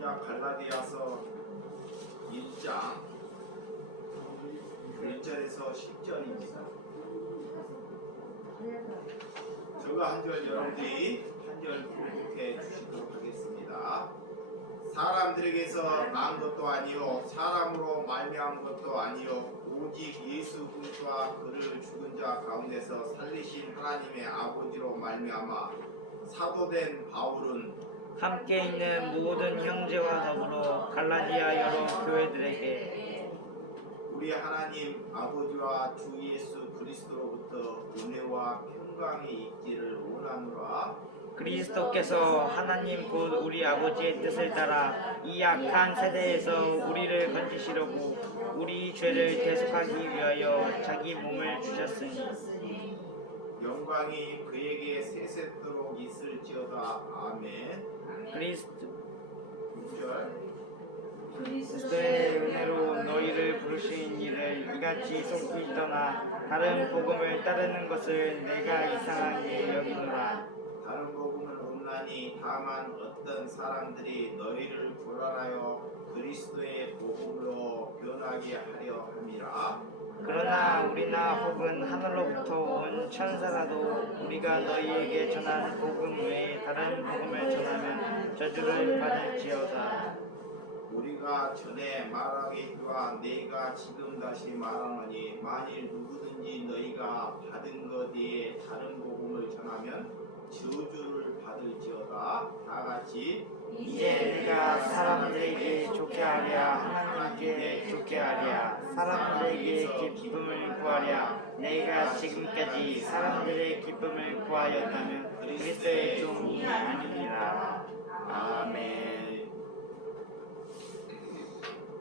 신약 갈라디아서 1장 1절에서 10절입니다. 저거 한 절 여러분들이 한 절 공독해 주시도록 하겠습니다. 사람들에게서 난 것도 아니요 사람으로 말미암은 것도 아니요 오직 예수 그리스도와 그를 죽은 자 가운데서 살리신 하나님의 아버지로 말미암아 사도된 바울은 함께 있는 모든 형제와 더불어 갈라디아 여러 교회들에게 우리 하나님 아버지와 주 예수 그리스도로부터 은혜와 평강이 있기를 원하노라. 그리스도께서 하나님 곧 우리 아버지의 뜻을 따라 이 악한 세대에서 우리를 건지시려고 우리 죄를 대속하기 위하여 자기 몸을 주셨으니 영광이 그에게 세세토록 있을지어다. 아멘. 그리스도의 은혜로 너희를 부르신 이를 이같이 속히 떠나 다른 복음을 따르는 것을 내가 이상하게 여기노라. 다른 복음은 없나니 다만 어떤 사람들이 너희를 교란하여 그리스도의 복음으로 변하게 하려 함이라. 그러나 우리나 혹은 하늘로부터 온 천사라도 우리가 너희에게 전한 복음 외에 다른 복음을 전하면 저주를 받을지어다. 우리가 전에 말하기와 내가 지금 다시 말하노니 만일 누구든지 너희가 받은 것 외에 다른 복음을 전하면 저주를 받을지어다. 다 같이 이제 내가 사람들에게 좋게 하랴 하나님께 좋게 하랴 사람들에게 기쁨을 구하랴 내가 지금까지 사람들의 기쁨을 구하였다면 그리스도의 종이 아니니라. 아멘.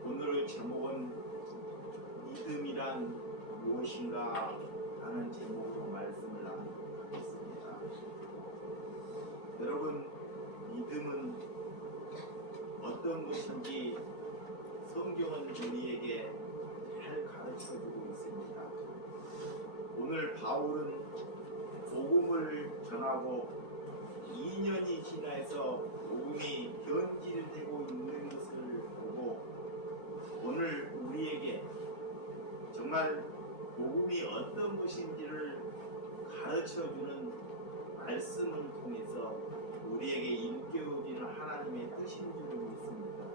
오늘의 제목은 믿음이란 무엇인가 하는 제목으로 말씀을 나누겠습니다. 여러분, 믿음은 어떤 것인지 성경은 우리에게 잘 가르쳐주고 있습니다. 오늘 바울은 복음을 전하고 2년이 지나서 복음이 변질되고 있는 것을 보고 오늘 우리에게 정말 복음이 어떤 것인지를 가르쳐주는 말씀을 통해서 우리에게 일깨워지는 하나님의 뜻인 줄 믿습니다.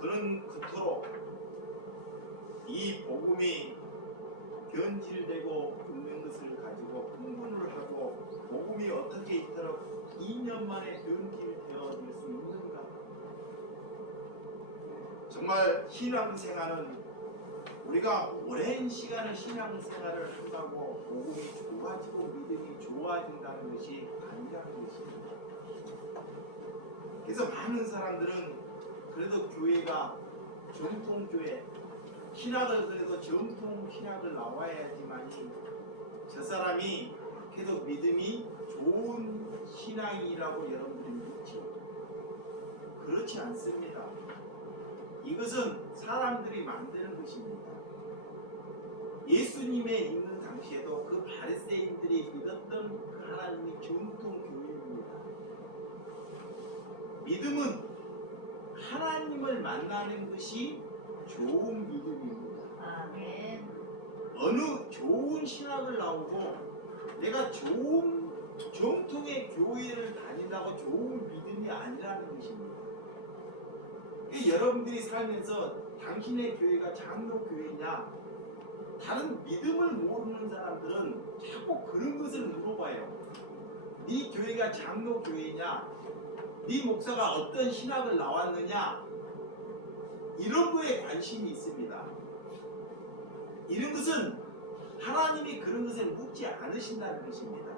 그는 그토록 이 복음이 변질되고 있는 것을 가지고 흥분을 하고 복음이 어떻게 있도록 2년 만에 변질되어질 수 있는가. 정말 신앙생활은 우리가 오랜 시간을 신앙생활을 한다고 복음이 좋아지고 믿음이 좋아진다는 것이 아니라는 것입니다. 그래서 많은 사람들은 그래도 교회가 정통교회 신학을 그래도 정통 신학을 나와야지만이 저 사람이 계속 믿음이 좋은 신앙이라고 여러분들이 믿죠. 그렇지 않습니다. 이것은 사람들이 만드는 것입니다. 예수님의 있는 당시에도 그 바리새인들이 믿었던 그 하나님이 정통 교회입니다. 믿음은 하나님을 만나는 것이 좋은 믿음입니다. 아멘. 어느 좋은 신학을 나오고 내가 좋은 정통의 교회를 다닌다고 좋은 믿음이 아니라는 것입니다. 여러분들이 살면서 당신의 교회가 장로교회냐 다른 믿음을 모르는 사람들은 자꾸 그런 것을 물어봐요. 네 교회가 장로교회냐 네 목사가 어떤 신학을 나왔느냐 이런 거에 관심이 있습니다. 이런 것은 하나님이 그런 것을 묻지 않으신다는 것입니다.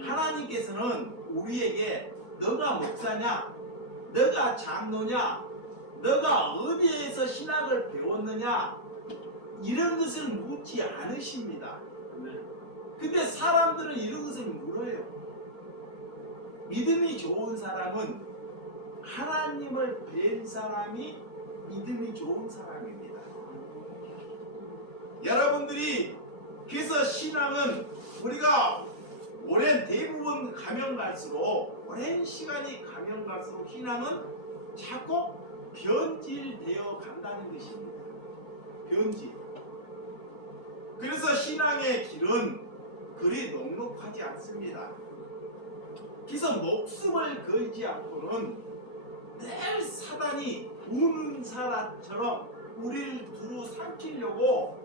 하나님께서는 우리에게 너가 목사냐 너가 장로냐 너가 어디에서 신학을 배웠느냐 이런 것을 묻지 않으십니다. 근데 사람들은 이런 것을 물어요. 믿음이 좋은 사람은 하나님을 뵌 사람이 믿음이 좋은 사람입니다. 여러분들이 그래서 신앙은 우리가 오랜 대부분 가면 갈수록 오랜 시간이 가면 갈수록 신앙은 자꾸 변질되어 간다는 것입니다. 변질. 그래서 신앙의 길은 그리 녹록하지 않습니다. 그래서 목숨을 걸지 않고는 늘 사단이 우는 사람처럼 우리를 두루 삼키려고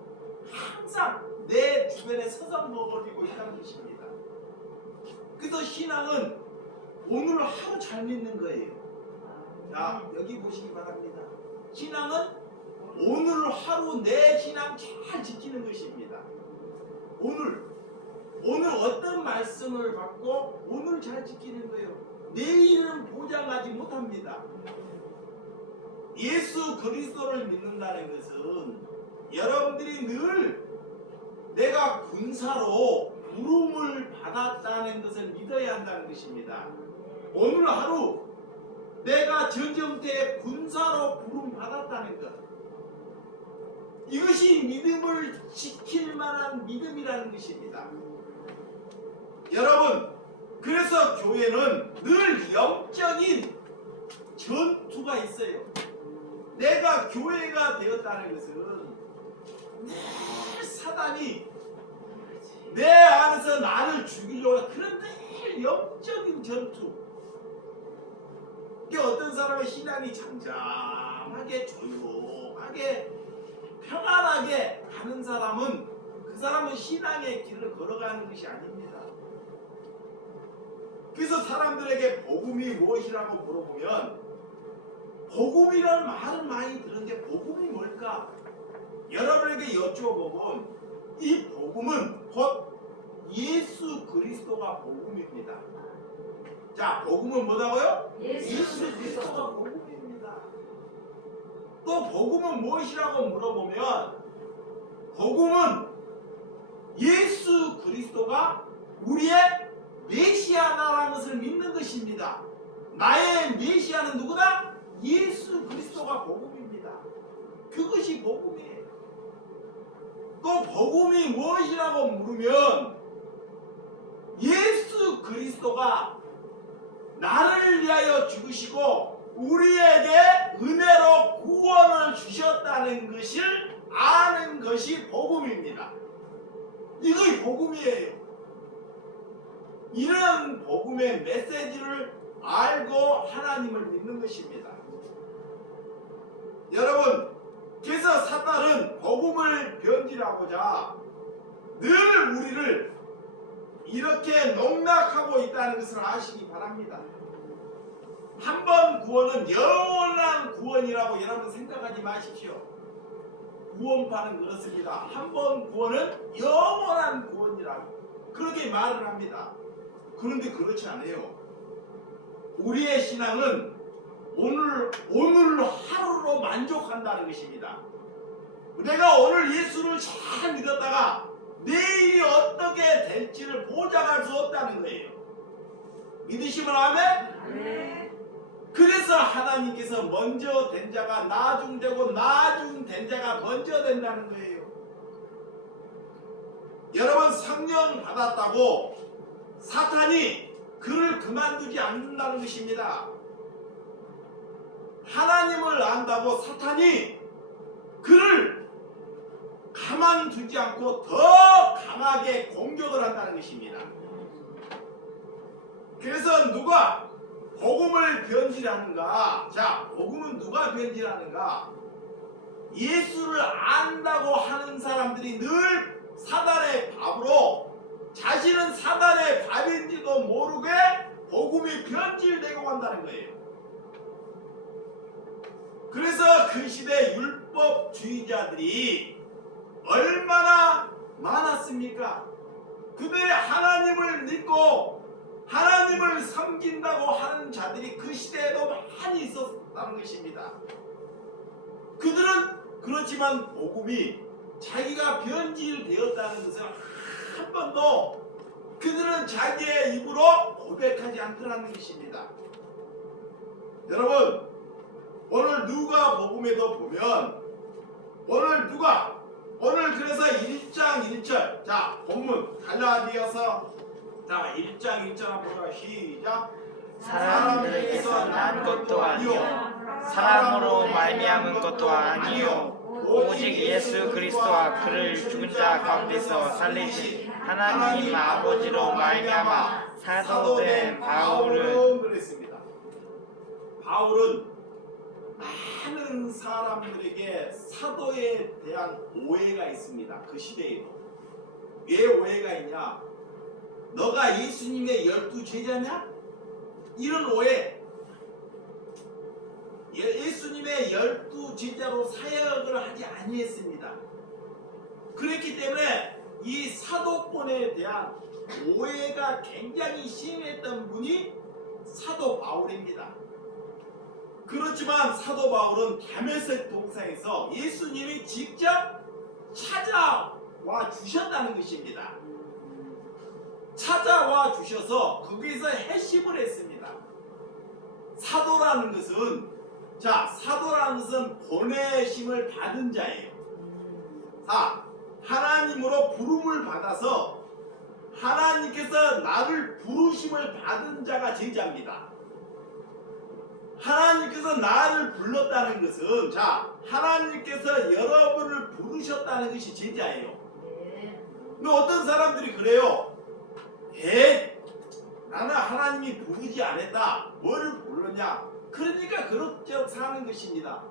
항상 내 주변에 서성거리고 있다는 것입니다. 그래서 신앙은 오늘 하루 잘 믿는 거예요. 자, 여기 보시기 바랍니다. 신앙은 오늘 하루 내 신앙 잘 지키는 것입니다. 오늘 어떤 말씀을 받고 오늘 잘 지키는 거예요. 내일은 보장하지 못합니다. 예수 그리스도를 믿는다는 것은 여러분들이 늘 내가 군사로 부름을 받았다는 것을 믿어야 한다는 것입니다. 오늘 하루 내가 전쟁터에 군사로 부름 받았다는 것, 이것이 믿음을 지킬 만한 믿음이라는 것입니다. 여러분, 그래서 교회는 늘 영적인 전투가 있어요. 내가 교회가 되었다는 것은 늘 사단이 내 안에서 나를 죽이려고 그런 늘 영적인 전투. 이게 어떤 사람의 신앙이 잠잠하게 조용하게 평안하게 가는 사람은 그 사람은 신앙의 길을 걸어가는 것이 아닙니다. 그래서 사람들에게 복음이 무엇이라고 물어보면 복음이라는 말은 많이 들었는데 복음이 뭘까? 여러분에게 여쭤보면 이 복음은 곧 예수 그리스도가 복음입니다. 자, 복음은 뭐라고요? 예수 그리스도가 복음입니다. 또 복음은 무엇이라고 물어보면 복음은 예수 그리스도가 우리의 메시아다라는 것을 믿는 것입니다. 나의 메시아는 누구다? 예수 그리스도가 복음입니다. 그것이 복음이에요. 또 복음이 무엇이라고 물으면 예수 그리스도가 나를 위하여 죽으시고 우리에게 은혜로 구원을 주셨다는 것을 아는 것이 복음입니다. 이것이 복음이에요. 이런 복음의 메시지를 알고 하나님을 믿는 것입니다. 여러분, 그래서 사탄은 복음을 변질하고자 늘 우리를 이렇게 농락하고 있다는 것을 아시기 바랍니다. 한 번 구원은 영원한 구원이라고 여러분 생각하지 마십시오. 구원파는 그렇습니다. 한 번 구원은 영원한 구원이라고 그렇게 말을 합니다. 그런데 그렇지 않아요. 우리의 신앙은 오늘 하루로 만족한다는 것입니다. 내가 오늘 예수를 잘 믿었다가 내일이 어떻게 될지를 보장할 수 없다는 거예요. 믿으시면 아멘? 네. 그래서 하나님께서 먼저 된 자가 나중되고 나중된 자가 먼저 된다는 거예요. 여러분, 성령 받았다고 사탄이 그를 그만두지 않는다는 것입니다. 하나님을 안다고 사탄이 그를 가만두지 않고 더 강하게 공격을 한다는 것입니다. 그래서 누가 복음을 변질하는가? 자, 복음은 누가 변질하는가? 예수를 안다고 하는 사람들이 늘 사단의 밥으로 자신은 사단의 밥인지도 모르게 복음이 변질되고 간다는 거예요. 그래서 그 시대 율법주의자들이 얼마나 많았습니까? 그들의 하나님을 믿고 하나님을 섬긴다고 하는 자들이 그 시대에도 많이 있었다는 것입니다. 그들은 그렇지만 복음이 자기가 변질되었다는 것을 한 번도 그들은 자기의 입으로 고백하지 않더라는 것입니다. 여러분, 오늘 누가 복음에도 보면 오늘 그래서 1장 1절 자 본문 갈라디아서 자 1장 1절 한번 보자. 시작. 사람들에게서 난 것도 아니요 사람으로 말미암은 것도 아니요 오직 예수 그리스도와 그를 죽은 자 가운데서 살리신 하나님 아버지로 말미암아 사도된 바울은 그랬습니다. 바울은 많은 사람들에게 사도에 대한 오해가 있습니다. 그 시대에도. 왜 오해가 있냐? 너가 예수님의 12 제자냐? 이런 오해. 예수님의 12 제자로 사역을 하지 아니했습니다. 그렇기 때문에 이 사도권에 대한 오해가 굉장히 심했던 분이 사도 바울입니다. 그렇지만 사도 바울은 다메섹 동상에서 예수님이 직접 찾아와 주셨다는 것입니다. 찾아와 주셔서 거기서 회심을 했습니다. 사도라는 것은 보내심을 받은 자예요. 하나님으로 부름을 받아서 하나님께서 나를 부르심을 받은 자가 제자입니다. 하나님께서 나를 불렀다는 것은 하나님께서 여러분을 부르셨다는 것이 제자예요. 근데 어떤 사람들이 그래요. 나는 하나님이 부르지 않았다. 뭘 불렀냐? 그러니까 그럭저럭 사는 것입니다.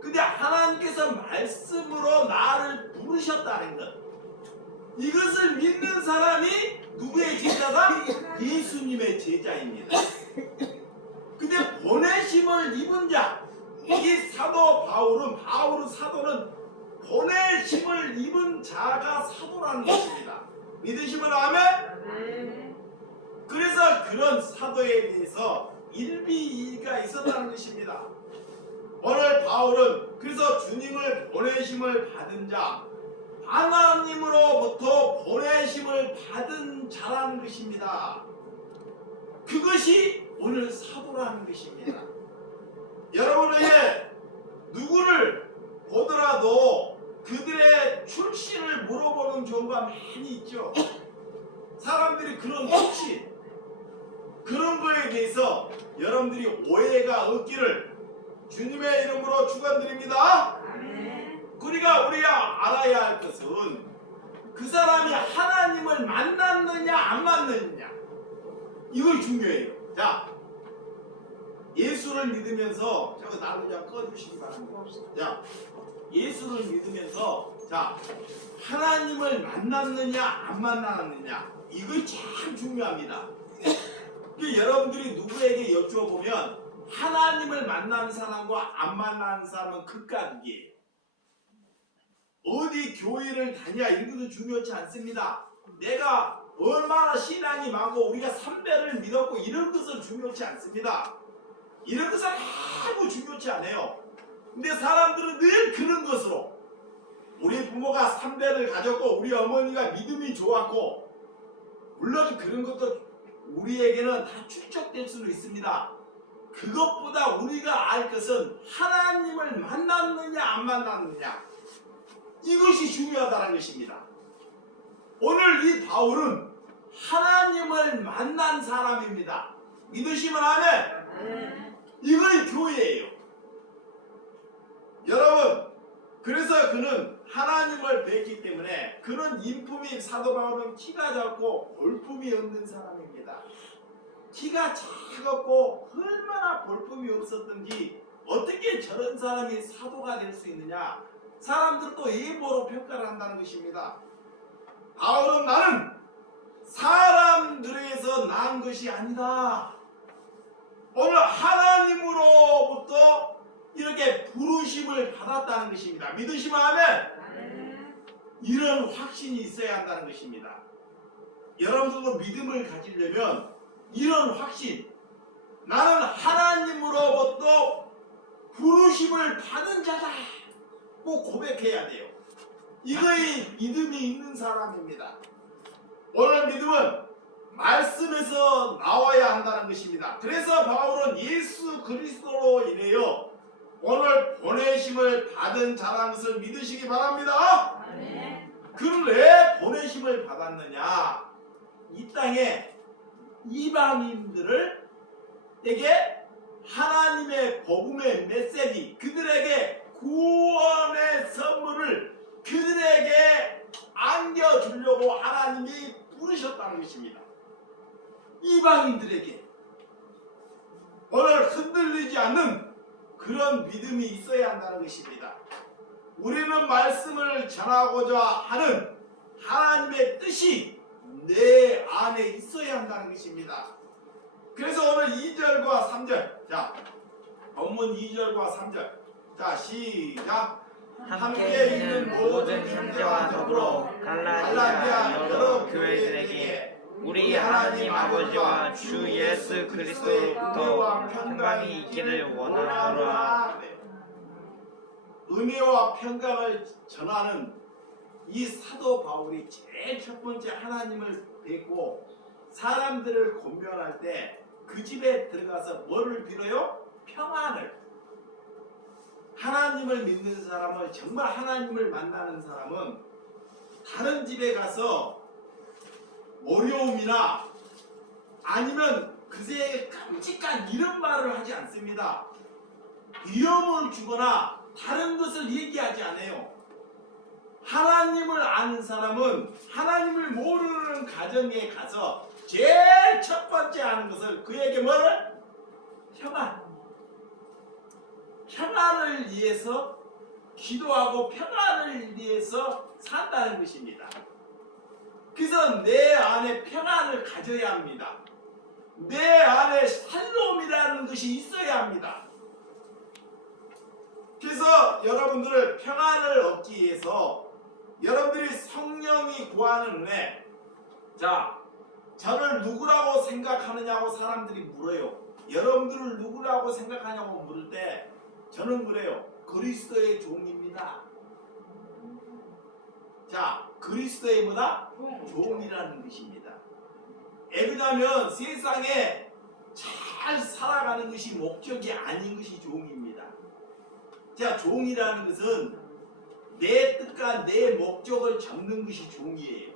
근데 하나님께서 말씀으로 나를 부르셨다는 것, 이것을 믿는 사람이 누구의 제자다? 예수님의 제자입니다. 근데 보내심을 입은 자, 이 사도 사도는 보내심을 입은 자가 사도라는 것입니다. 믿으시면 아멘? 그래서 그런 사도에 대해서 일비이가 있었다는 것입니다. 오늘 바울은 그래서 주님을 보내심을 받은 자, 하나님으로부터 보내심을 받은 자라는 것입니다. 그것이 오늘 사도라는 것입니다. 여러분에게 누구를 보더라도 그들의 출신을 물어보는 경우가 많이 있죠. 사람들이 그런 출신, 그런 거에 대해서 여러분들이 오해가 없기를 주님의 이름으로 축원드립니다. 우리가 알아야 할 것은 그 사람이 하나님을 만났느냐 안 만났느냐, 이거 중요해요. 예수를 믿으면서 저거 나도 좀 꺼주시기 바랍니다. 예수를 믿으면서 하나님을 만났느냐 안 만났느냐, 이거 참 중요합니다. 여러분들이 누구에게 여쭈어보면 하나님을 만나는 사람과 안 만나는 사람은 극각이에요. 어디 교회를 다니냐 이것도 중요치 않습니다. 내가 얼마나 신앙이 많고 우리가 삼배를 믿었고 이런 것은 중요치 않습니다. 이런 것은 아무 중요치 않아요. 근데 사람들은 늘 그런 것으로, 우리 부모가 삼배를 가졌고 우리 어머니가 믿음이 좋았고, 물론 그런 것도 우리에게는 다 축적될 수는 있습니다. 그것보다 우리가 알 것은 하나님을 만났느냐 안 만났느냐, 이것이 중요하다는 것입니다. 오늘 이 바울은 하나님을 만난 사람입니다. 믿으시면 아멘. 이것이 교회예요. 여러분, 그래서 그는 하나님을 뵙기 때문에 그는 인품이, 사도 바울은 키가 작고 볼품이 없는 사람입니다. 키가 작았고 얼마나 볼품이 없었던지 어떻게 저런 사람이 사도가 될 수 있느냐, 사람들도 예보로 평가를 한다는 것입니다. 바울은 나는 사람들에게서 난 것이 아니다. 오늘 하나님으로부터 이렇게 부르심을 받았다는 것입니다. 믿으시면 아멘. 이런 확신이 있어야 한다는 것입니다. 여러분들도 믿음을 가지려면 이런 확신, 나는 하나님으로부터 부르심을 받은 자다, 꼭 고백해야 돼요. 이거의 믿음이 있는 사람입니다. 오늘 믿음은 말씀에서 나와야 한다는 것입니다. 그래서 바울은 예수 그리스도로 인하여 오늘 보내심을 받은 자라는 것을 믿으시기 바랍니다. 그는 왜 보내심을 받았느냐? 이 땅에 이방인들에게 하나님의 복음의 메시지, 그들에게 구원의 선물을 그들에게 안겨주려고 하나님이 부르셨다는 것입니다. 이방인들에게 오늘 흔들리지 않는 그런 믿음이 있어야 한다는 것입니다. 우리는 말씀을 전하고자 하는 하나님의 뜻이 내 안에 있어야 한다는 것입니다. 그래서 오늘 2절과 3절, 자, 본문 2절과 3절, 자, 시작. 함께 있는 모든 형제와 더불어 갈라디아 여러 교회들에게 우리 하나님 아버지와 주 예수 그리스도로부터 평강이 있기를 원하노라. 은혜와 평강을 전하는 이 사도 바울이 제일 첫 번째 하나님을 뵙고 사람들을 권면할 때 그 집에 들어가서 뭐를 빌어요? 평안을. 하나님을 믿는 사람을, 정말 하나님을 만나는 사람은 다른 집에 가서 어려움이나 아니면 그새 끔찍한 이런 말을 하지 않습니다. 위험을 주거나 다른 것을 얘기하지 않아요. 하나님을 아는 사람은 하나님을 모르는 가정에 가서 제일 첫 번째 하는 것을 그에게 뭐를? 평안. 평안을 위해서 기도하고 평안을 위해서 산다는 것입니다. 그래서 내 안에 평안을 가져야 합니다. 내 안에 샬롬이라는 것이 있어야 합니다. 그래서 여러분들을 평안을 얻기 위해서 여러분들이 성령이 구하는 은혜, 자, 저를 누구라고 생각하느냐고 사람들이 물어요. 여러분들을 누구라고 생각하냐고 물을 때 저는 그래요. 그리스도의 종입니다. 자, 그리스도의 뭐다? 종이라는 것입니다. 왜냐하면 세상에 잘 살아가는 것이 목적이 아닌 것이 종입니다. 자, 종이라는 것은 내 뜻과 내 목적을 적는 것이 종이에요.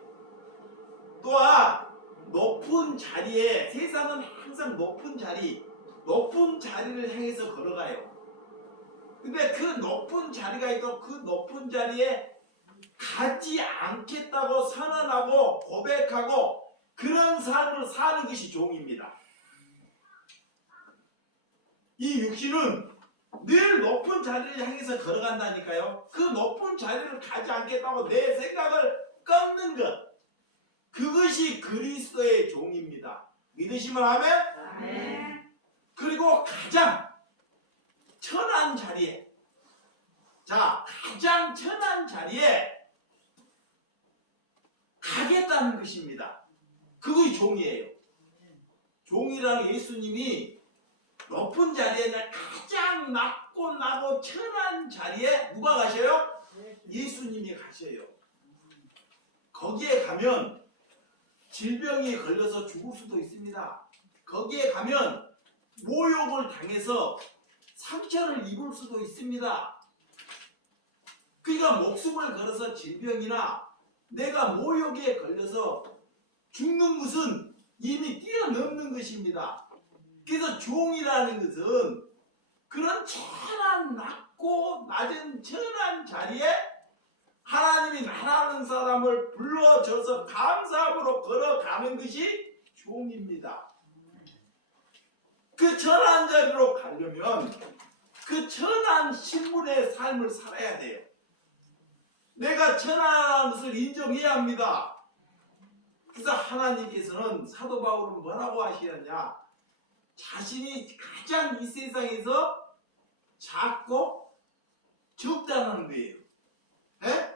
또한 높은 자리에, 세상은 항상 높은 자리를 향해서 걸어가요. 근데 그 높은 자리가 있고 그 높은 자리에 가지 않겠다고 선언하고 고백하고 그런 삶을 사는 것이 종입니다. 이 육신은 늘 높은 자리를 향해서 걸어간다니까요. 그 높은 자리를 가지 않겠다고 내 생각을 꺾는 것, 그것이 그리스도의 종입니다. 믿으시면 아멘? 그리고 가장 천한 자리에, 자, 가장 천한 자리에 가겠다는 것입니다. 그것이 종이에요. 종이라는 예수님이 높은 자리에, 가장 낮고 나고 천한 자리에 누가 가셔요? 예수님이 가셔요. 거기에 가면 질병이 걸려서 죽을 수도 있습니다. 거기에 가면 모욕을 당해서 상처를 입을 수도 있습니다. 그러니까 목숨을 걸어서 질병이나 내가 모욕에 걸려서 죽는 것은 이미 뛰어넘는 것입니다. 그래서 종이라는 것은 그런 천한 낮고 낮은 천한 자리에 하나님이 나라는 사람을 불러줘서 감사함으로 걸어가는 것이 종입니다. 그 천한 자리로 가려면 그 천한 신분의 삶을 살아야 돼요. 내가 천한 것을 인정해야 합니다. 그래서 하나님께서는 사도 바울은 뭐라고 하시느냐? 자신이 가장 이 세상에서 작고 적다는 거예요. 에?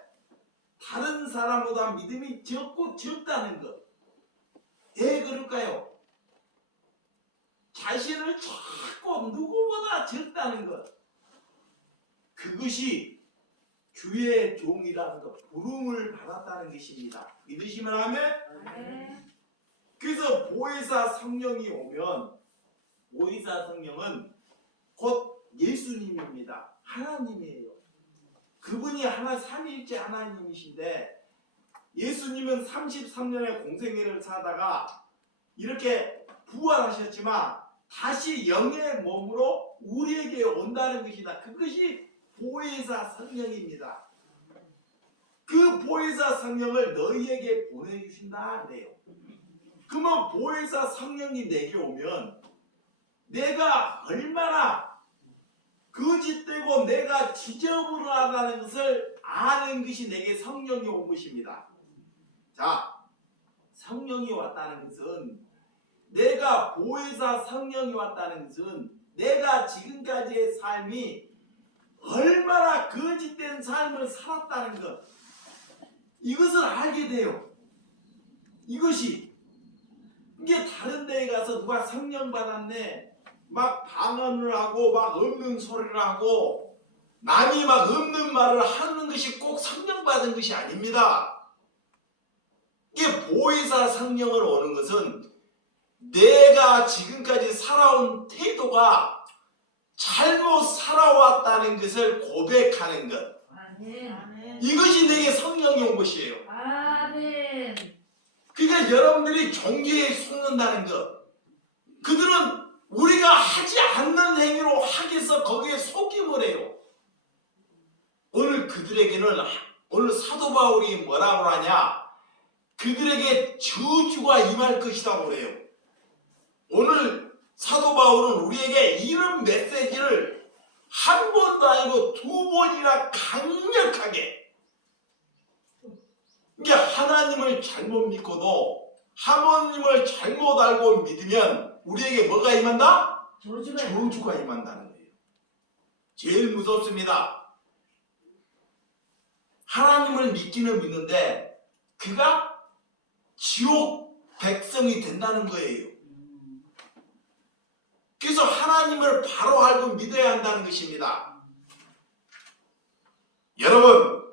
다른 사람보다 믿음이 적고 적다는 것. 왜 그럴까요? 자신을 작고 누구보다 적다는 것. 그것이 주의 종이라는 것, 부름을 받았다는 것입니다. 믿으시면 아멘? 그래서 보혜사 성령이 오면, 보혜사 성령은 곧 예수님입니다. 하나님이에요. 그분이 삼위일체 하나님이신데 예수님은 33년의 공생애를 사다가 이렇게 부활하셨지만 다시 영의 몸으로 우리에게 온다는 것이다. 그것이 보혜사 성령입니다. 그 보혜사 성령을 너희에게 보내주신다 그래요. 그러면 보혜사 성령이 내게 오면 내가 얼마나 거짓되고 내가 지저분하다는 것을 아는 것이 내게 성령이 온 것입니다. 자, 성령이 왔다는 것은 내가 보혜사 성령이 왔다는 것은 내가 지금까지의 삶이 얼마나 거짓된 삶을 살았다는 것, 이것을 알게 돼요. 이것이 이게 다른 데에 가서 누가 성령 받았네 막 방언을 하고 막 없는 소리를 하고 남이 막 없는 말을 하는 것이 꼭 성령 받은 것이 아닙니다. 이게 보혜사 성령을 오는 것은 내가 지금까지 살아온 태도가 잘못 살아왔다는 것을 고백하는 것, 아멘. 이것이 내게 성령이 온 것이에요. 아멘. 그러니까 여러분들이 종교에 속는다는 것, 그들은 우리가 하지 않는 행위로 하기 위해서 거기에 속임을 해요. 오늘 그들에게는 오늘 사도 바울이 뭐라고 하냐, 그들에게 저주가 임할 것이라고 그래요. 오늘 사도 바울은 우리에게 이런 메시지를 한 번도 아니고 두 번이나 강력하게, 이게 하나님을 잘못 믿고도 하나님을 잘못 알고 믿으면 우리에게 뭐가 임한다? 저주가 임한다는 거예요. 제일 무섭습니다. 하나님을 믿기는 믿는데 그가 지옥 백성이 된다는 거예요. 그래서 하나님을 바로 알고 믿어야 한다는 것입니다. 여러분,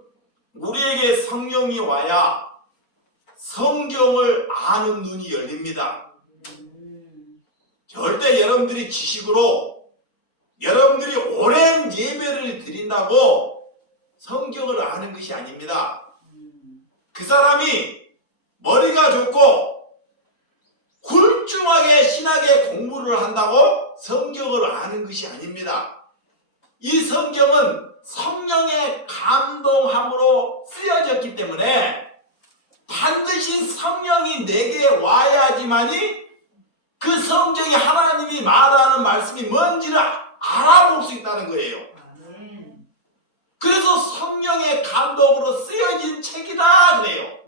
우리에게 성령이 와야 성경을 아는 눈이 열립니다. 절대 여러분들이 지식으로 여러분들이 오랜 예배를 드린다고 성경을 아는 것이 아닙니다. 그 사람이 머리가 좋고 훌륭하게 신학의 공부를 한다고 성경을 아는 것이 아닙니다. 이 성경은 성령의 감동함으로 쓰여졌기 때문에 반드시 성령이 내게 와야지만이 그 성경이 하나님이 말하는 말씀이 뭔지를 알아볼 수 있다는 거예요. 아멘. 그래서 성령의 감동으로 쓰여진 책이다 그래요.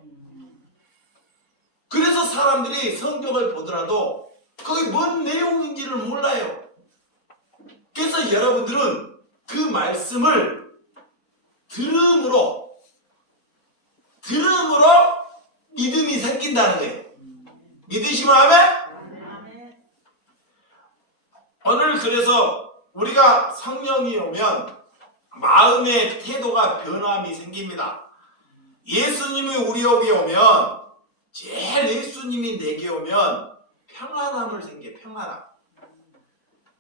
그래서 사람들이 성경을 보더라도 그게 뭔 내용인지를 몰라요. 그래서 여러분들은 그 말씀을 들음으로 믿음이 생긴다는 거예요. 믿으시면 아멘? 오늘 그래서 우리가 성령이 오면 마음의 태도가 변함이 생깁니다. 예수님이 우리에게 오면, 제일 예수님이 내게 오면 평안함을 생겨요. 평안함.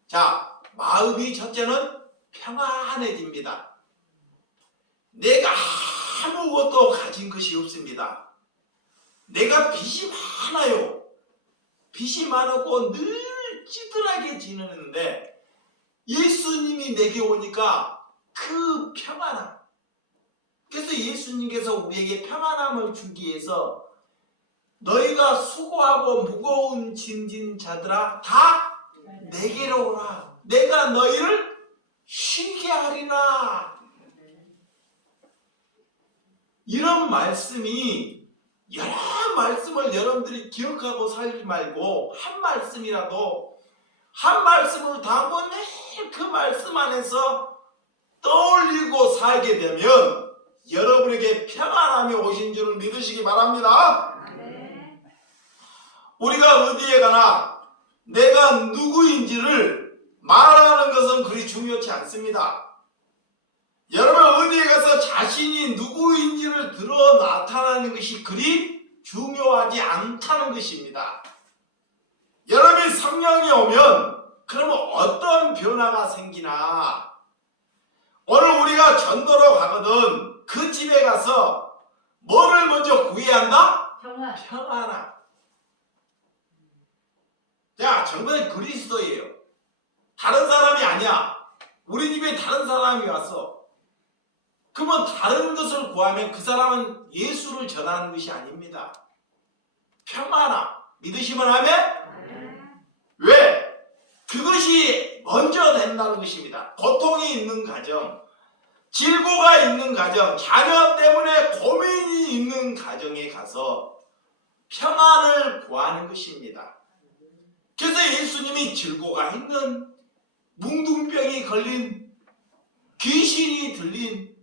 자, 마음이 첫째는 평안해집니다. 내가 아무것도 가진 것이 없습니다. 내가 빚이 많아요. 빚이 많았고 늘 찌들하게 지내는데 예수님이 내게 오니까 그 평안함. 그래서 예수님께서 우리에게 평안함을 주기 위해서 너희가 수고하고 무거운 짐진 자들아 다 내게로 오라. 내가 너희를 쉬게 하리라. 이런 말씀이, 여러 말씀을 여러분들이 기억하고 살지 말고 한 말씀이라도 한 말씀으로 담고 매일 그 말씀 안에서 떠올리고 살게 되면 여러분에게 평안함이 오신 줄을 믿으시기 바랍니다. 우리가 어디에 가나 내가 누구인지를 말하는 것은 그리 중요치 않습니다. 여러분 어디에 가서 자신이 누구인지를 드러 나타나는 것이 그리 중요하지 않다는 것입니다. 여러분이 성령이 오면 그러면 어떤 변화가 생기나, 오늘 우리가 전도로 가거든 그 집에 가서 뭐를 먼저 구해야 한다? 평안함. 자, 당분간 그리스도예요. 다른 사람이 아니야. 우리 집에 다른 사람이 왔어. 그러면 다른 것을 구하면 그 사람은 예수를 전하는 것이 아닙니다. 평안함, 믿으시면 하면 왜? 그것이 먼저 된다는 것입니다. 고통이 있는 가정, 질고가 있는 가정, 자녀 때문에 고민이 있는 가정에 가서 평안을 구하는 것입니다. 그래서 예수님이 질고가 있는, 뭉둥병이 걸린, 귀신이 들린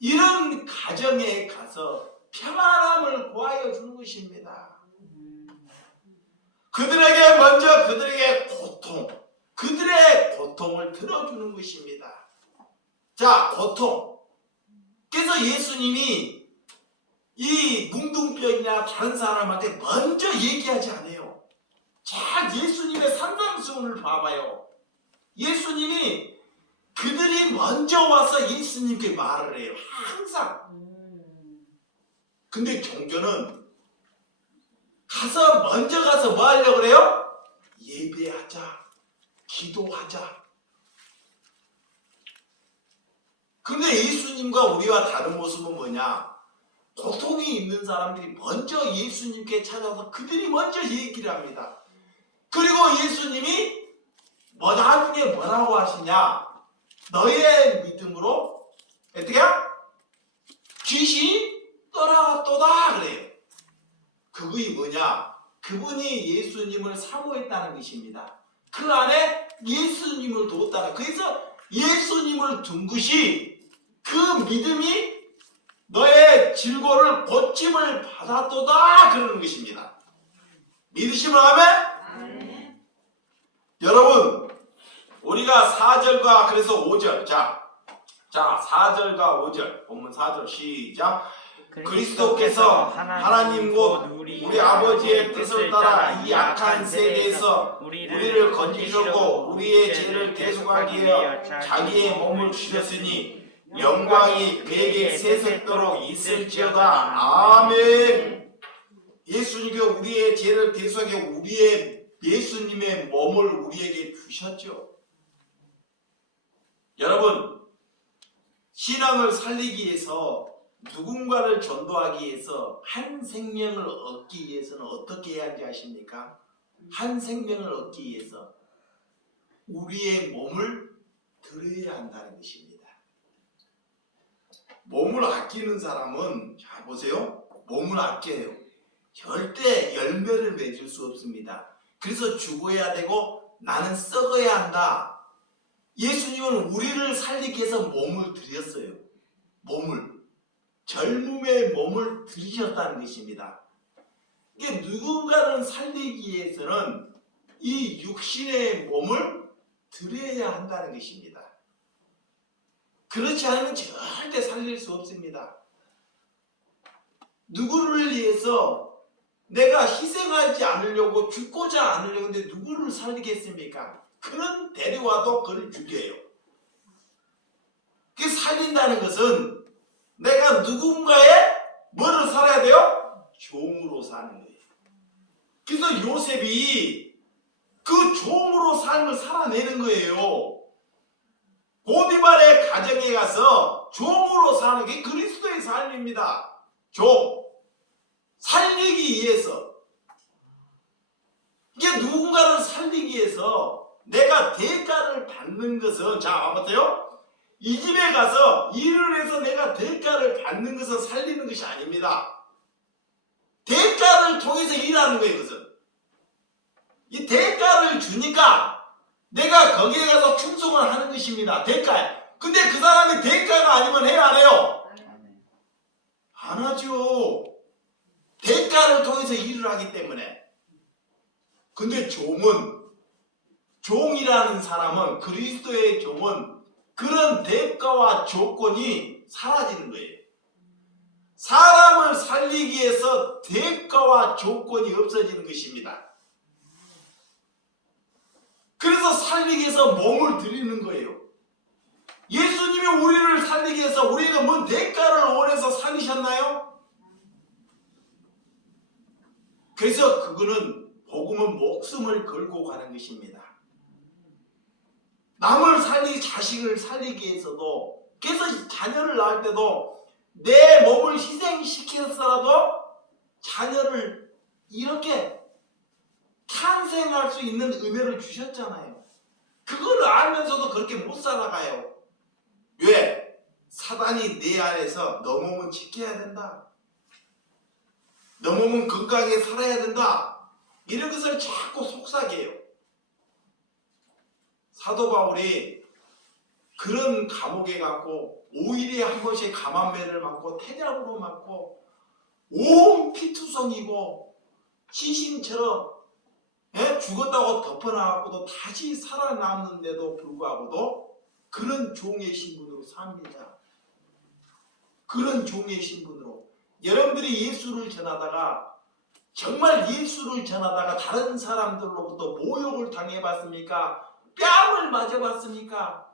이런 가정에 가서 평안함을 구하여 주는 것입니다. 그들에게 먼저 그들에게 그들의 고통을 들어주는 것입니다. 자, 고통. 그래서 예수님이 이 뭉둥병이나 다른 사람한테 먼저 얘기하지 않아요. 자, 예수님의 상담성을 봐봐요. 예수님이 그들이 먼저 와서 예수님께 말을 해요. 항상. 근데 종교는 먼저 가서 뭐 하려고 그래요? 예배하자, 기도하자. 근데 예수님과 우리와 다른 모습은 뭐냐? 고통이 있는 사람들이 먼저 예수님께 찾아서 그들이 먼저 얘기를 합니다. 그리고 예수님이 나중에 뭐라고 하시냐? 너의 믿음으로 어떻게? 귀신이 떠나갔도다 그래요. 그것이 뭐냐? 그분이 예수님을 사모했다는 것입니다. 그 안에 예수님을 뒀다는. 그래서 예수님을 둔 것이 그 믿음이 너의 질고를 고침을 받았도다 그러는 것입니다. 믿으시면 아멘? 여러분, 우리가 4절과 그래서 5절 자 4절과 5절 본문 4절 시작. 그리스도께서 하나님 곧 우리 아버지의 뜻을 따라 이 악한 세대에서 우리를 건지시려고 우리의 죄를 대속하기 위하여 자기의 몸을 주셨으니 영광이 그에게 세세토록 있을지어다. 아멘. 예수님께서 우리의 죄를 대속하기 위해 우리의 예수님의 몸을 우리에게 주셨죠. 여러분, 신앙을 살리기 위해서 누군가를 전도하기 위해서 한 생명을 얻기 위해서는 어떻게 해야 하는지 아십니까? 한 생명을 얻기 위해서 우리의 몸을 드려야 한다는 것입니다. 몸을 아끼는 사람은 자 보세요. 몸을 아껴요. 절대 열매를 맺을 수 없습니다. 그래서 죽어야 되고 나는 썩어야 한다. 예수님은 우리를 살리기 위해서 몸을 드렸어요. 젊음의 몸을 들이셨다는 것입니다. 이게 누군가를 살리기 위해서는 이 육신의 몸을 드려야 한다는 것입니다. 그렇지 않으면 절대 살릴 수 없습니다. 누구를 위해서 내가 희생하지 않으려고 죽고자 않으려고 하는데 누구를 살리겠습니까? 그는 데려와도 그를 죽여요. 그 살린다는 것은 내가 누군가의 뭐를 살아야 돼요? 종으로 사는 거예요. 그래서 요셉이 그 종으로 삶을 살아내는 거예요. 보디발의 가정에 가서 종으로 사는 게 그리스도의 삶입니다. 종. 살리기 위해서. 이게 누군가를 살리기 위해서 내가 대가를 받는 것은 자, 봐보세요. 이 집에 가서 일을 해서 내가 대가를 받는 것은 살리는 것이 아닙니다. 대가를 통해서 일하는 거예요, 그것은. 이 대가를 주니까 내가 거기에 가서 충성을 하는 것입니다. 대가에. 근데 그 사람이 대가가 아니면 해야 안 해요? 안 하죠. 대가를 통해서 일을 하기 때문에. 근데 종이라는 사람은, 그리스도의 종은 그런 대가와 조건이 사라지는 거예요. 사람을 살리기 위해서 대가와 조건이 없어지는 것입니다. 그래서 살리기 위해서 몸을 드리는 거예요. 예수님이 우리를 살리기 위해서 우리가 뭔 대가를 원해서 살리셨나요? 그래서 그거는 복음은 목숨을 걸고 가는 것입니다. 남을 살리기, 자식을 살리기 위해서도, 그래서 자녀를 낳을 때도 내 몸을 희생시켜서라도 자녀를 이렇게 탄생할 수 있는 은혜를 주셨잖아요. 그걸 알면서도 그렇게 못 살아가요. 왜? 사단이 내 안에서 너 몸은 지켜야 된다, 너 몸은 건강하게 살아야 된다, 이런 것을 자꾸 속삭여요. 사도 바울이 그런 감옥에 갔고 5일에 한 번씩 감암매를 맞고 태장으로 맞고 온 피투성이고 시신처럼 죽었다고 덮어놔갖고도 다시 살아남는데도 불구하고도 그런 종의 신분으로 삽니다. 그런 종의 신분으로. 여러분들이 예수를 전하다가, 정말 예수를 전하다가 다른 사람들로부터 모욕을 당해봤습니까? 뺨을 맞아봤습니까?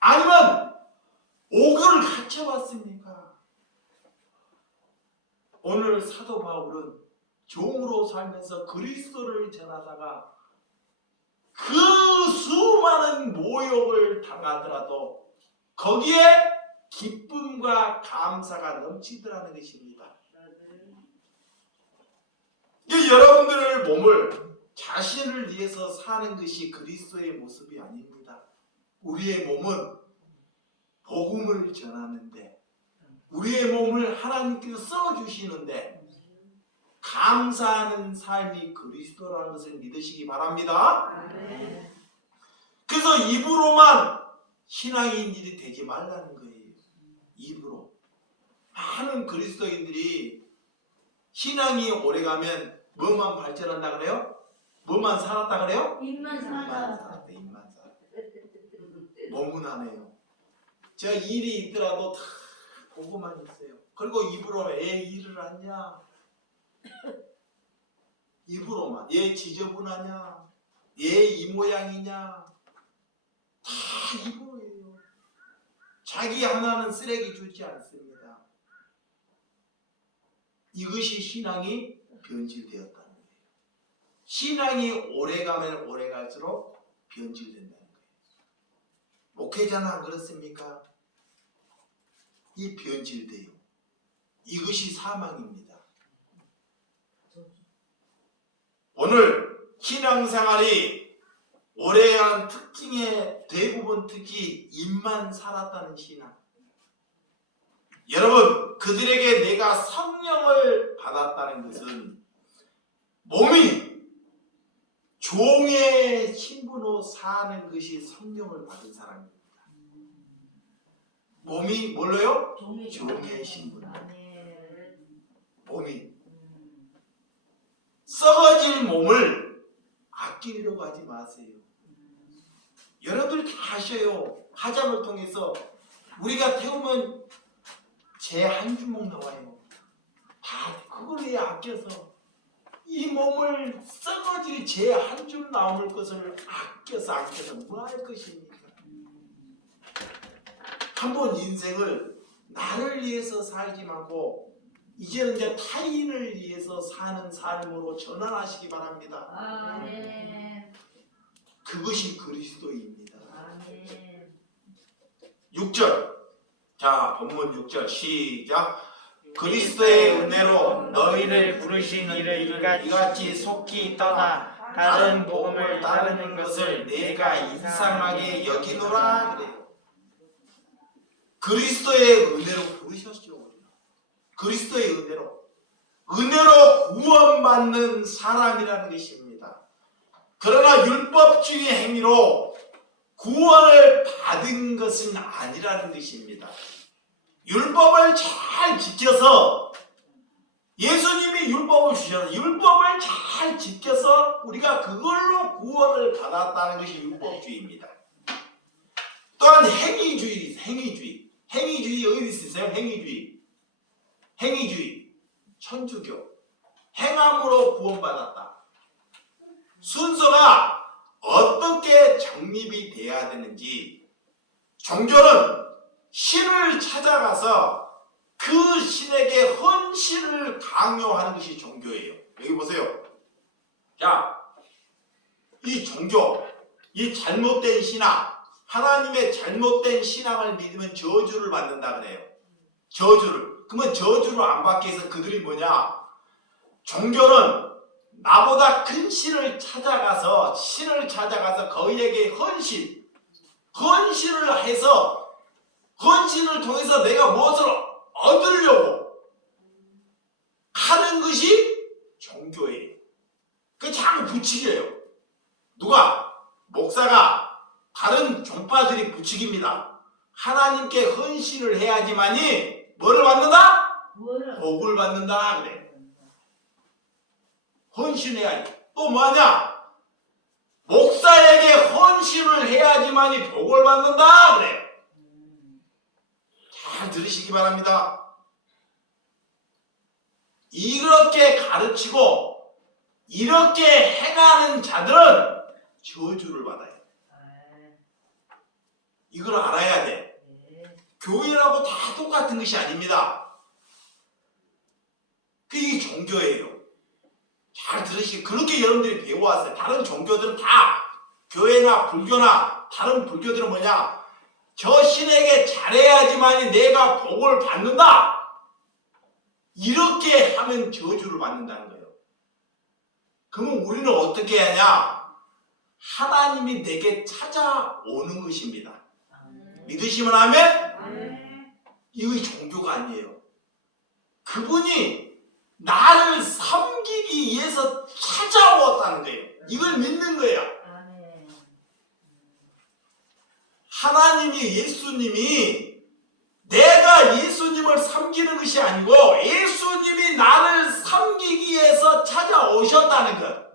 아니면 옥을 갇혀봤습니까? 오늘 사도 바울은 종으로 살면서 그리스도를 전하다가 그 수많은 모욕을 당하더라도 거기에 기쁨과 감사가 넘치더라는 것입니다. 여러분들의 몸을 자신을 위해서 사는 것이 그리스도의 모습이 아닙니다. 우리의 몸은 복음을 전하는데, 우리의 몸을 하나님께서 써주시는데 감사하는 삶이 그리스도라는 것을 믿으시기 바랍니다. 그래서 입으로만 신앙인들이 되지 말라는 거예요. 입으로. 많은 그리스도인들이 신앙이 오래가면 뭐만 발전한다 그래요? 뭐만 살았다 그래요? 입만 살아. 입만 살았다. 너무나네요. 저 일이 있더라도 다 보고만 있어요. 그리고 입으로 얘 일을 하냐, 입으로만 얘 지저분하냐, 얘 이 모양이냐, 다 입으로예요. 자기 하나는 쓰레기 주지 않습니다. 이것이 신앙이 변질되었다는 거예요. 신앙이 오래가면 오래갈수록 변질된다는 거예요. 목회자는 안 그렇습니까? 이 변질돼요. 이것이 사망입니다. 오늘 신앙생활이 오래한 특징의 대부분 특히 입만 살았다는 신앙. 여러분, 그들에게 내가 성령을 받았다는 것은 몸이 종의 신분으로 사는 것이 성령을 받은 사람입니다. 몸이 뭘로요? 종의 신분. 몸이 썩어질 몸을 아끼려고 하지 마세요. 여러분들 다 아셔요. 화장을 통해서 우리가 태우면 제 한 주먹 나와요. 다 그걸 아껴서 이 몸을 썩어질 제 한 줌 남을 것을 아껴서 뭐 할 것입니까? 한번 인생을 나를 위해서 살지 말고 이제는 이제 타인을 위해서 사는 삶으로 전환하시기 바랍니다. 아멘. 그것이 그리스도입니다. 아멘. 6절. 자, 본문 6절 시작. 그리스도의 은혜로 너희를 부르신 이를 이같이 속히 떠나 다른 복음을 따르는 것을 내가 이상하게 여기노라 그래요. 그리스도의 은혜로 부르셨죠. 그리스도의 은혜로 구원받는 사람이라는 것입니다. 그러나 율법주의 행위로 구원을 받은 것은 아니라는 것입니다. 율법을 잘 지켜서, 예수님이 율법을 주셔서 율법을 잘 지켜서 우리가 그걸로 구원을 받았다는 것이 율법주의입니다. 또한 행위주의 어디 있어요? 행위주의, 천주교, 행함으로 구원받았다. 순서가 어떻게 정립이 돼야 되는지, 종교는 신을 찾아가서 그 신에게 헌신을 강요하는 것이 종교예요. 여기 보세요. 자, 이 종교, 이 잘못된 신앙, 하나님의 잘못된 신앙을 믿으면 저주를 받는다 그래요. 저주를. 그러면 저주를 안 받기 위해서 그들이 뭐냐? 종교는 나보다 큰 신을 찾아가서 거기에게 헌신을 해서 헌신을 통해서 내가 무엇을 얻으려고 하는 것이 종교예요. 그 자꾸 부추겨요. 누가? 목사가 다른 종파들이 부추깁니다. 하나님께 헌신을 해야지만이 뭐를 받는다? 뭐를? 복을 받는다 그래. 헌신해야지. 또 뭐하냐? 목사에게 헌신을 해야지만이 복을 받는다 그래. 잘 들으시기 바랍니다. 이렇게 가르치고 이렇게 행하는 자들은 저주를 받아요. 이걸 알아야 돼. 교회라고 다 똑같은 것이 아닙니다. 이게 종교예요. 잘 들으시고 그렇게 여러분들이 배워왔어요. 다른 종교들은 다 교회나 불교나 다른 불교들은 뭐냐? 저 신에게 잘해야지만이 내가 복을 받는다. 이렇게 하면 저주를 받는다는 거예요. 그러면 우리는 어떻게 하냐? 하나님이 내게 찾아오는 것입니다. 믿으시면 아멘? 이거 종교가 아니에요. 그분이 나를 섬기기 위해서 찾아왔다는 거예요. 이걸 믿는 거예요. 하나님이 예수님이 내가 예수님을 섬기는 것이 아니고 예수님이 나를 섬기기 위해서 찾아오셨다는 것.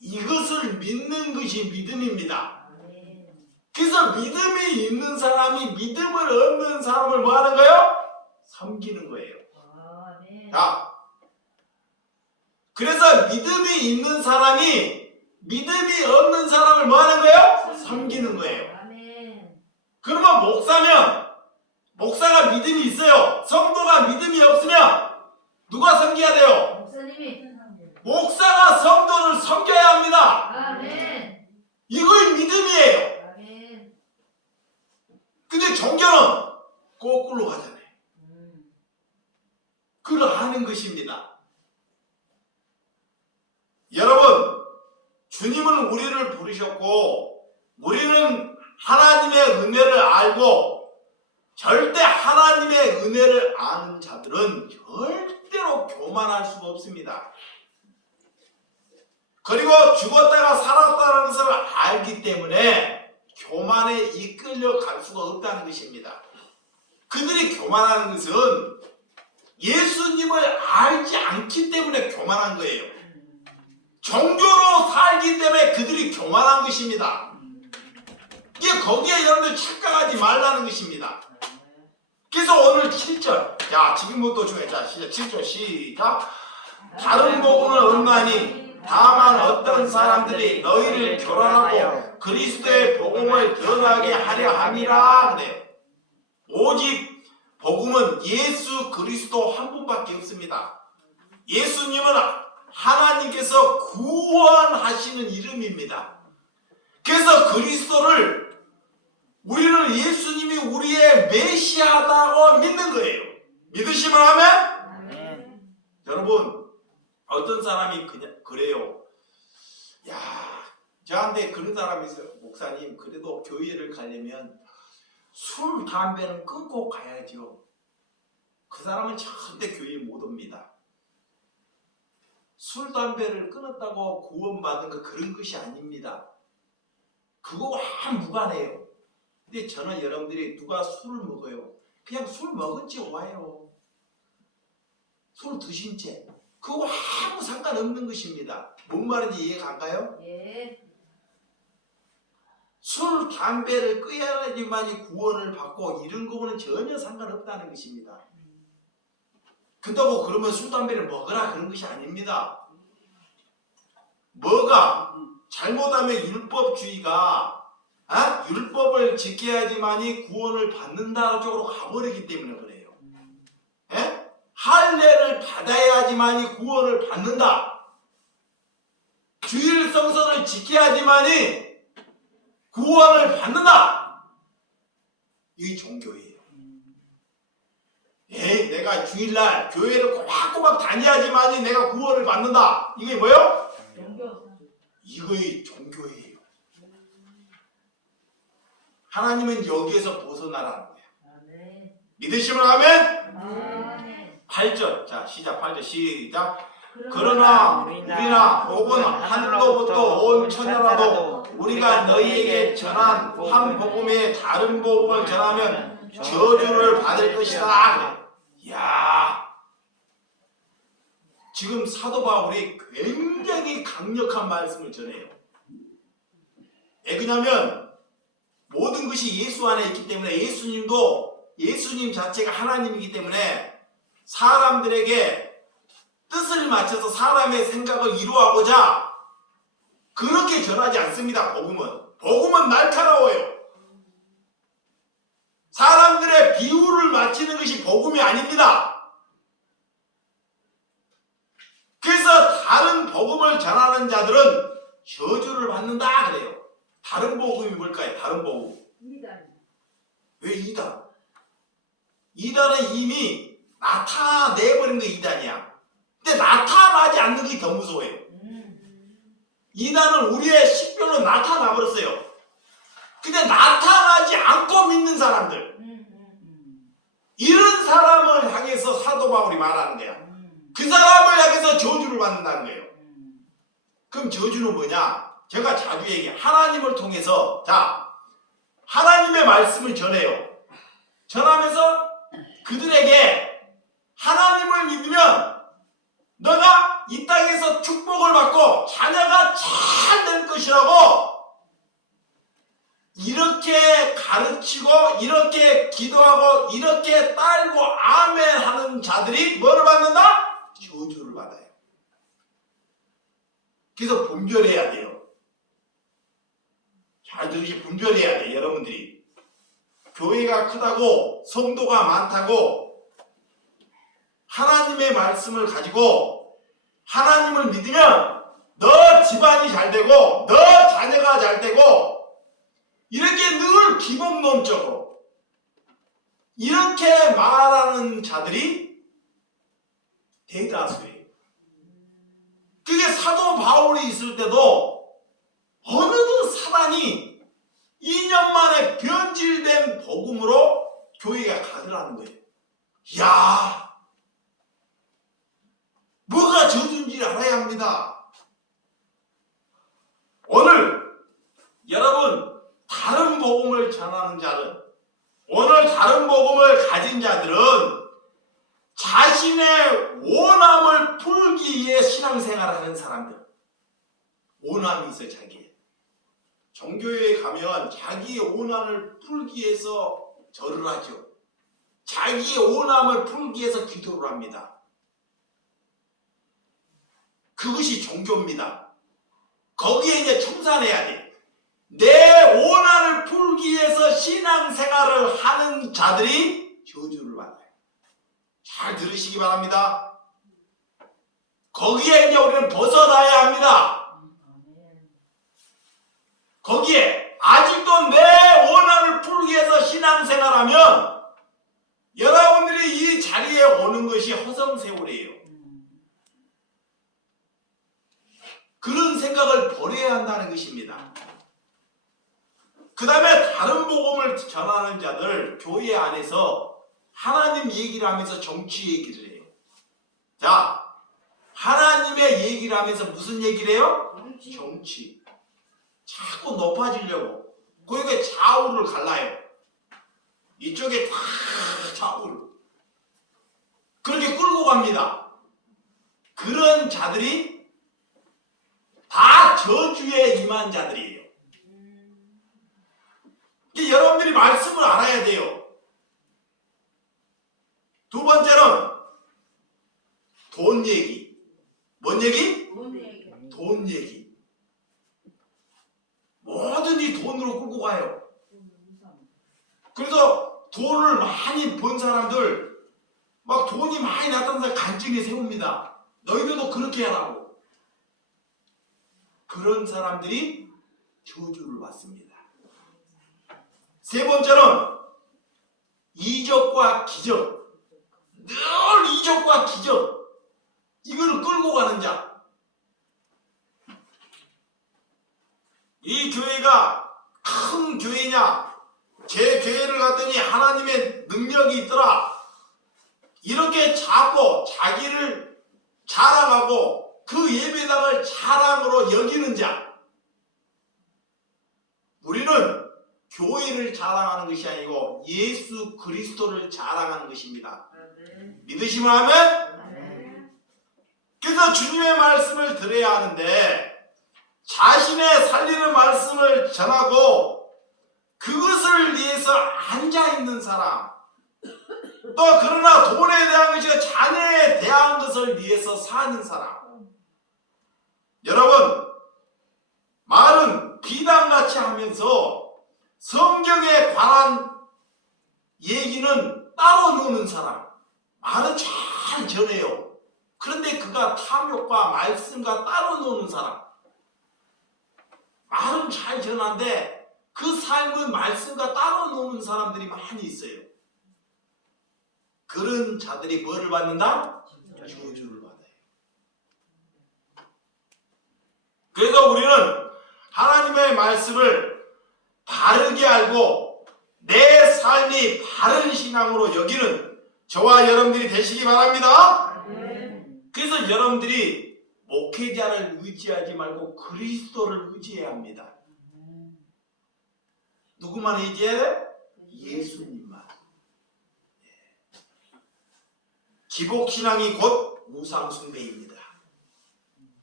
이것을 믿는 것이 믿음입니다. 그래서 믿음이 있는 사람이 믿음을 얻는 사람을 뭐 하는 거예요? 섬기는 거예요. 자, 그래서 믿음이 있는 사람이 믿음이 없는 사람을 뭐 하는 거예요? 섬기는 거예요. 그러면 목사가 믿음이 있어요. 성도가 믿음이 없으면 누가 섬겨야 돼요? 목사님이. 목사가 성도를 섬겨야 합니다. 아멘. 이걸 믿음이에요. 아멘. 근데 종교는 거꾸로 가잖아요. 그걸 아는 것입니다. 여러분, 주님은 우리를 부르셨고 우리는 하나님의 은혜를 알고 절대 하나님의 은혜를 아는 자들은 절대로 교만할 수가 없습니다. 그리고 죽었다가 살았다는 것을 알기 때문에 교만에 이끌려 갈 수가 없다는 것입니다. 그들이 교만하는 것은 예수님을 알지 않기 때문에 교만한 거예요. 종교로 살기 때문에 그들이 교만한 것입니다. 이게 거기에 여러분들 착각하지 말라는 것입니다. 그래서 오늘 7절, 자 지금부터 중에 자 7절 시작. 다른 복음을 얻나니 다만 어떤 사람들이 너희를 교란하고 그리스도의 복음을 드러나게 하려 함이라 그래. 오직 복음은 예수 그리스도 한 분밖에 없습니다. 예수님은 하나님께서 구원하시는 이름입니다. 그래서 그리스도를 우리는 예수님이 우리의 메시아다고 믿는 거예요. 믿으시면 하면? 여러분, 어떤 사람이 그래요. 야, 저한테 그런 사람이 있어요. 목사님, 그래도 교회를 가려면 술, 담배는 끊고 가야죠. 그 사람은 절대 교회에 못 옵니다. 술, 담배를 끊었다고 구원받은 거 그런 것이 아닙니다. 그거와 무관해요. 근데 저는 여러분들이 누가 술을 먹어요. 그냥 술 먹었지 와요. 술 드신 채. 그거 아무 상관없는 것입니다. 뭔 말인지 이해가 안 가요? 예. 술, 담배를 끊어야지만이 구원을 받고 이런 거는 전혀 상관없다는 것입니다. 그렇다고 그러면 술, 담배를 먹으라 그런 것이 아닙니다. 뭐가 잘못하면 율법주의가 율법을 지켜야지만이 구원을 받는다 쪽으로 가버리기 때문에 그래요. 할례를 받아야지만이 구원을 받는다. 주일 성서를 지켜야지만이 구원을 받는다. 이게 종교예요. 에이, 내가 주일날 교회를 꼬박꼬박 다녀야지만이 내가 구원을 받는다. 이게 뭐예요? 이거의 종교예요. 하나님은 여기에서 벗어나라는 거야. 믿으시면 하면 8절. 자, 시작. 8절 시작. 그러나 우리나 혹은 하늘로부터 온 천하라도 우리가 너희에게 전한 한 복음에 다른 복음을 전하면 저주를 받을 것이다. 이야, 지금 사도 바울이 굉장히 강력한 말씀을 전해요. 왜 그러냐면 모든 것이 예수 안에 있기 때문에, 예수님 자체가 하나님이기 때문에 사람들에게 뜻을 맞춰서 사람의 생각을 이루어하고자 그렇게 전하지 않습니다. 복음은 날카로워요. 사람들의 비유를 맞추는 것이 복음이 아닙니다. 그래서 다른 복음을 전하는 자들은 저주를 받는다 그래요. 다른 복음이 뭘까요? 다른 복음. 왜 이단? 이단은 이미 나타내버린 게 이단이야. 근데 나타나지 않는 게 더 무서워요. 이단은 우리의 식별로 나타나버렸어요. 근데 나타나지 않고 믿는 사람들, 이런 사람을 향해서 사도 바울이 말하는 거야. 그 사람을 향해서 저주를 받는다는 거예요. 그럼 저주는 뭐냐? 제가 자주 얘기해요. 하나님을 통해서, 자, 하나님의 말씀을 전해요. 전하면서 그들에게 하나님을 믿으면 너가 이 땅에서 축복을 받고 자녀가 잘 될 것이라고 이렇게 가르치고 이렇게 기도하고 이렇게 딸고 아멘 하는 자들이 뭐를 받는다? 저주를 받아요. 그래서 분별해야 돼요. 잘 들으시, 분별해야 돼. 여러분들이 교회가 크다고 성도가 많다고 하나님의 말씀을 가지고 하나님을 믿으면 너 집안이 잘 되고 너 자녀가 잘 되고 이렇게 늘 기복론적으로 이렇게 말하는 자들이 대다수예요. 그게 사도 바울이 있을 때도 어느덧 사단이 2년 만에 변질된 복음으로 교회가 가더라는 거예요. 이야, 뭐가 저주인지 알아야 합니다. 오늘 여러분 다른 복음을 전하는 자는, 오늘 다른 복음을 가진 자들은 자신의 오남을 풀기 위해 신앙생활을 하는 사람들. 오남이 있어요. 자기의 종교에 가면 자기의 오남을 풀기 위해서 절을 하죠. 자기의 오남을 풀기 위해서 기도를 합니다. 그것이 종교입니다. 거기에 이제 청산해야 돼. 내 오난을 풀기 위해서 신앙생활을 하는 자들이 저주를 받아요. 잘 들으시기 바랍니다. 거기에 이제 우리는 벗어나야 합니다. 거기에 아직도 내 오난을 풀기 위해서 신앙생활하면 여러분들이 이 자리에 오는 것이 허송세월이에요. 그런 생각을 버려야 한다는 것입니다. 그 다음에 다른 복음을 전하는 자들, 교회 안에서 하나님 얘기를 하면서 정치 얘기를 해요. 자, 하나님의 얘기를 하면서 무슨 얘기를 해요? 정치. 자꾸 높아지려고 거기에 좌우를 갈라요. 이쪽에 다 좌우를 그렇게 끌고 갑니다. 그런 자들이 다 저주에 임한 자들이에요. 여러분들이 말씀을 알아야 돼요. 두 번째는 돈 얘기. 뭔 얘기? 돈 얘기. 뭐든지 돈으로 끌고 가요. 그래서 돈을 많이 번 사람들, 막 돈이 많이 났다는 사람 간증에 세웁니다. 너희들도 그렇게 하라고. 그런 사람들이 저주를 받습니다. 세 번째는 이적과 기적. 늘 이적과 기적. 이거를 끌고 가는 자. 이 교회가 큰 교회냐? 제 교회를 갔더니 하나님의 능력이 있더라. 이렇게 자꾸 자기를 자랑하고 그 예배당을 자랑으로 여기는 자. 우리는 교회를 자랑하는 것이 아니고 예수 그리스도를 자랑하는 것입니다. 믿으시면 하면? 그래서 주님의 말씀을 들어야 하는데 자신의 살리는 말씀을 전하고 그것을 위해서 앉아있는 사람, 또 그러나 돈에 대한 것이고 자녀에 대한 것을 위해서 사는 사람. 여러분, 말은 비단같이 하면서 성경에 관한 얘기는 따로 노는 사람. 말은 잘 전해요. 그런데 그가 탐욕과 말씀과 따로 노는 사람. 말은 잘 전하는데 그 삶은 말씀과 따로 노는 사람들이 많이 있어요. 그런 자들이 뭐를 받는다? 저주를 받아요. 그래서 우리는 하나님의 말씀을 바르게 알고 내 삶이 바른 신앙으로 여기는 저와 여러분들이 되시기 바랍니다. 그래서 여러분들이 목회자를 의지하지 말고 그리스도를 의지해야 합니다. 누구만 의지해야 돼? 예수님만. 기복신앙이 곧 우상숭배입니다.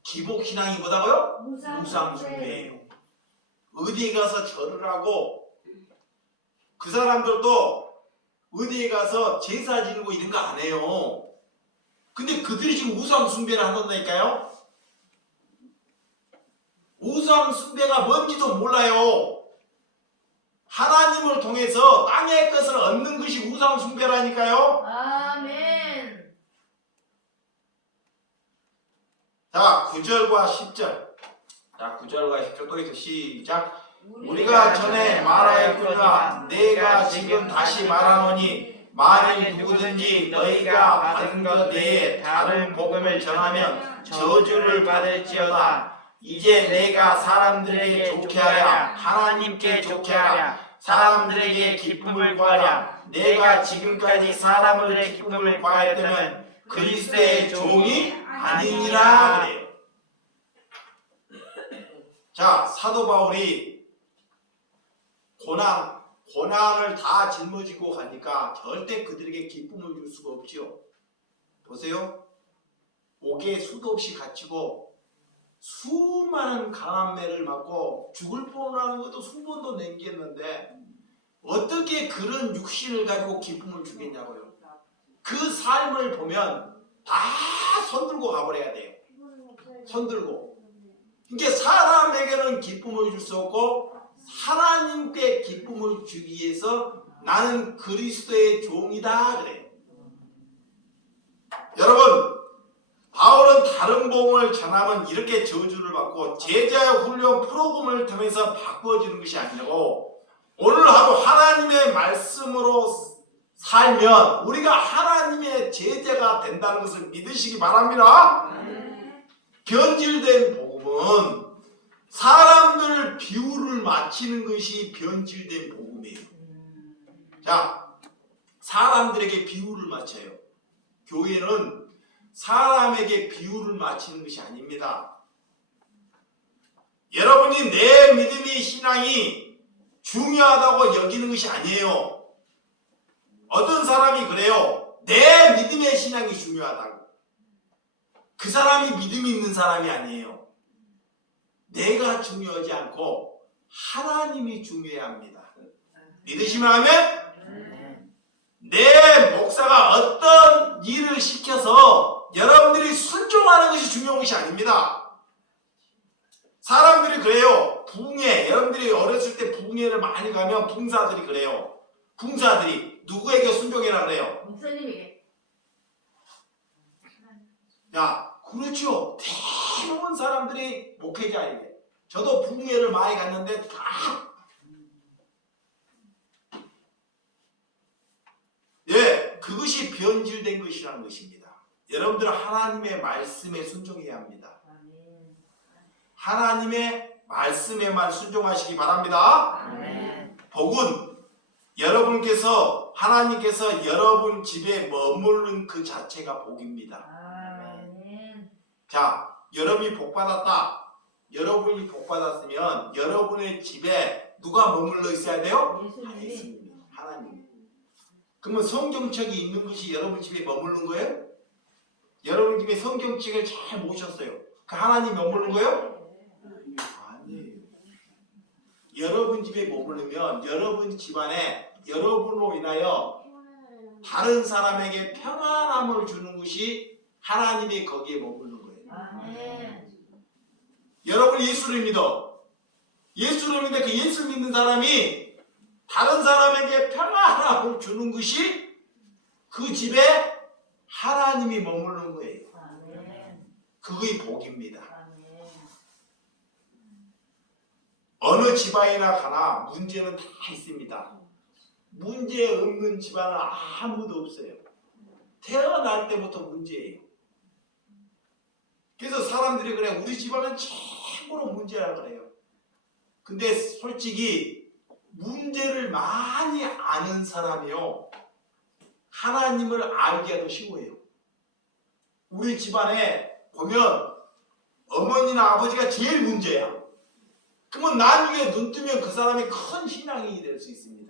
기복신앙이 뭐다고요? 우상숭배예요. 어디에 가서 절을 하고 그 사람들도 어디에 가서 제사 지내고 이런 거 안 해요. 근데 그들이 지금 우상숭배를 한다니까요. 우상숭배가 뭔지도 몰라요. 하나님을 통해서 땅의 것을 얻는 것이 우상숭배라니까요. 아멘. 자, 9절과 10절. 자, 9절과 10절 또 해서 시작. 우리가 전에 말하였거니와 내가 지금 다시 말하노니 만일 누구든지 너희가 받은 것 외에 다른 복음을 전하면 저주를 받을지어다. 이제 내가 사람들에게 좋게 하랴 하나님께 좋게 하랴 사람들에게 기쁨을 구하랴. 내가 지금까지 사람들의 기쁨을 구하였다면 그리스도의 종이 아니니라 그래요. 자, 사도 바울이 고난을 다 짊어지고 가니까 절대 그들에게 기쁨을 줄 수가 없지요. 보세요. 옥에 수도 없이 갇히고 수많은 강한매를 맞고 죽을 뻔하는 것도 수번도 남겼는데 어떻게 그런 육신을 가지고 기쁨을 주겠냐고요. 그 삶을 보면 다 손들고 가버려야 돼요. 손들고. 그러니까 사람에게는 기쁨을 줄 수 없고 하나님께 기쁨을 주기 위해서 나는 그리스도의 종이다 그래. 여러분, 바울은 다른 복음을 전하면 이렇게 저주를 받고 제자 훈련 프로그램을 통해서 바꿔주는 것이 아니고 오늘 하루 하나님의 말씀으로 살면 우리가 하나님의 제자가 된다는 것을 믿으시기 바랍니다. 변질된 복음은 사람들 비유를 맞추는 것이 변질된 복음이에요. 자, 사람들에게 비유를 맞춰요. 교회는 사람에게 비유를 맞추는 것이 아닙니다. 여러분이 내 믿음의 신앙이 중요하다고 여기는 것이 아니에요. 어떤 사람이 그래요. 내 믿음의 신앙이 중요하다고. 그 사람이 믿음이 있는 사람이 아니에요. 내가 중요하지 않고 하나님이 중요해야 합니다. 믿으시면 하면 내 목사가 어떤 일을 시켜서 여러분들이 순종하는 것이 중요한 것이 아닙니다. 사람들이 그래요. 부흥회, 여러분들이 어렸을 때 부흥회를 많이 가면 붕사들이 그래요. 붕사들이 누구에게 순종해라 그래요? 목사님에게. 야, 그렇죠. 대부분 사람들이 목회자에게. 저도 부흥회를 많이 갔는데 다 그것이 변질된 것이라는 것입니다. 여러분들은 하나님의 말씀에 순종해야 합니다. 하나님의 말씀에만 순종하시기 바랍니다. 아멘. 복은 하나님께서 여러분 집에 머무르는 그 자체가 복입니다. 자, 여러분이 복 받았다. 여러분이 복 받았으면 여러분의 집에 누가 머물러 있어야 돼요? 예수님이. 하나님. 그러면 성경책이 있는 것이 여러분 집에 머무르는 거예요? 여러분 집에 성경책을 잘 모셨어요. 그 하나님 머무르는 거예요? 아니에요. 여러분 집에 머무르면 여러분 집안에 여러분으로 인하여 다른 사람에게 평안함을 주는 것이 하나님이 거기에 머무르는 거예요. 여러분 예수를 믿어. 예수를 믿는데 그 예수 믿는 사람이 다른 사람에게 평안함을 주는 것이 그 집에 하나님이 머무르는 거예요. 그것이 복입니다. 어느 집안이나 가나 문제는 다 있습니다. 문제 없는 집안은 아무도 없어요. 태어날 때부터 문제예요. 그래서 사람들이 그래, 우리 집안은 최고로 문제라 그래요. 근데 솔직히 문제를 많이 아는 사람이요, 하나님을 알기가 더 쉬워요. 우리 집안에 보면 어머니나 아버지가 제일 문제야. 그러면 나중에 눈 뜨면 그 사람이 큰 신앙인이 될 수 있습니다.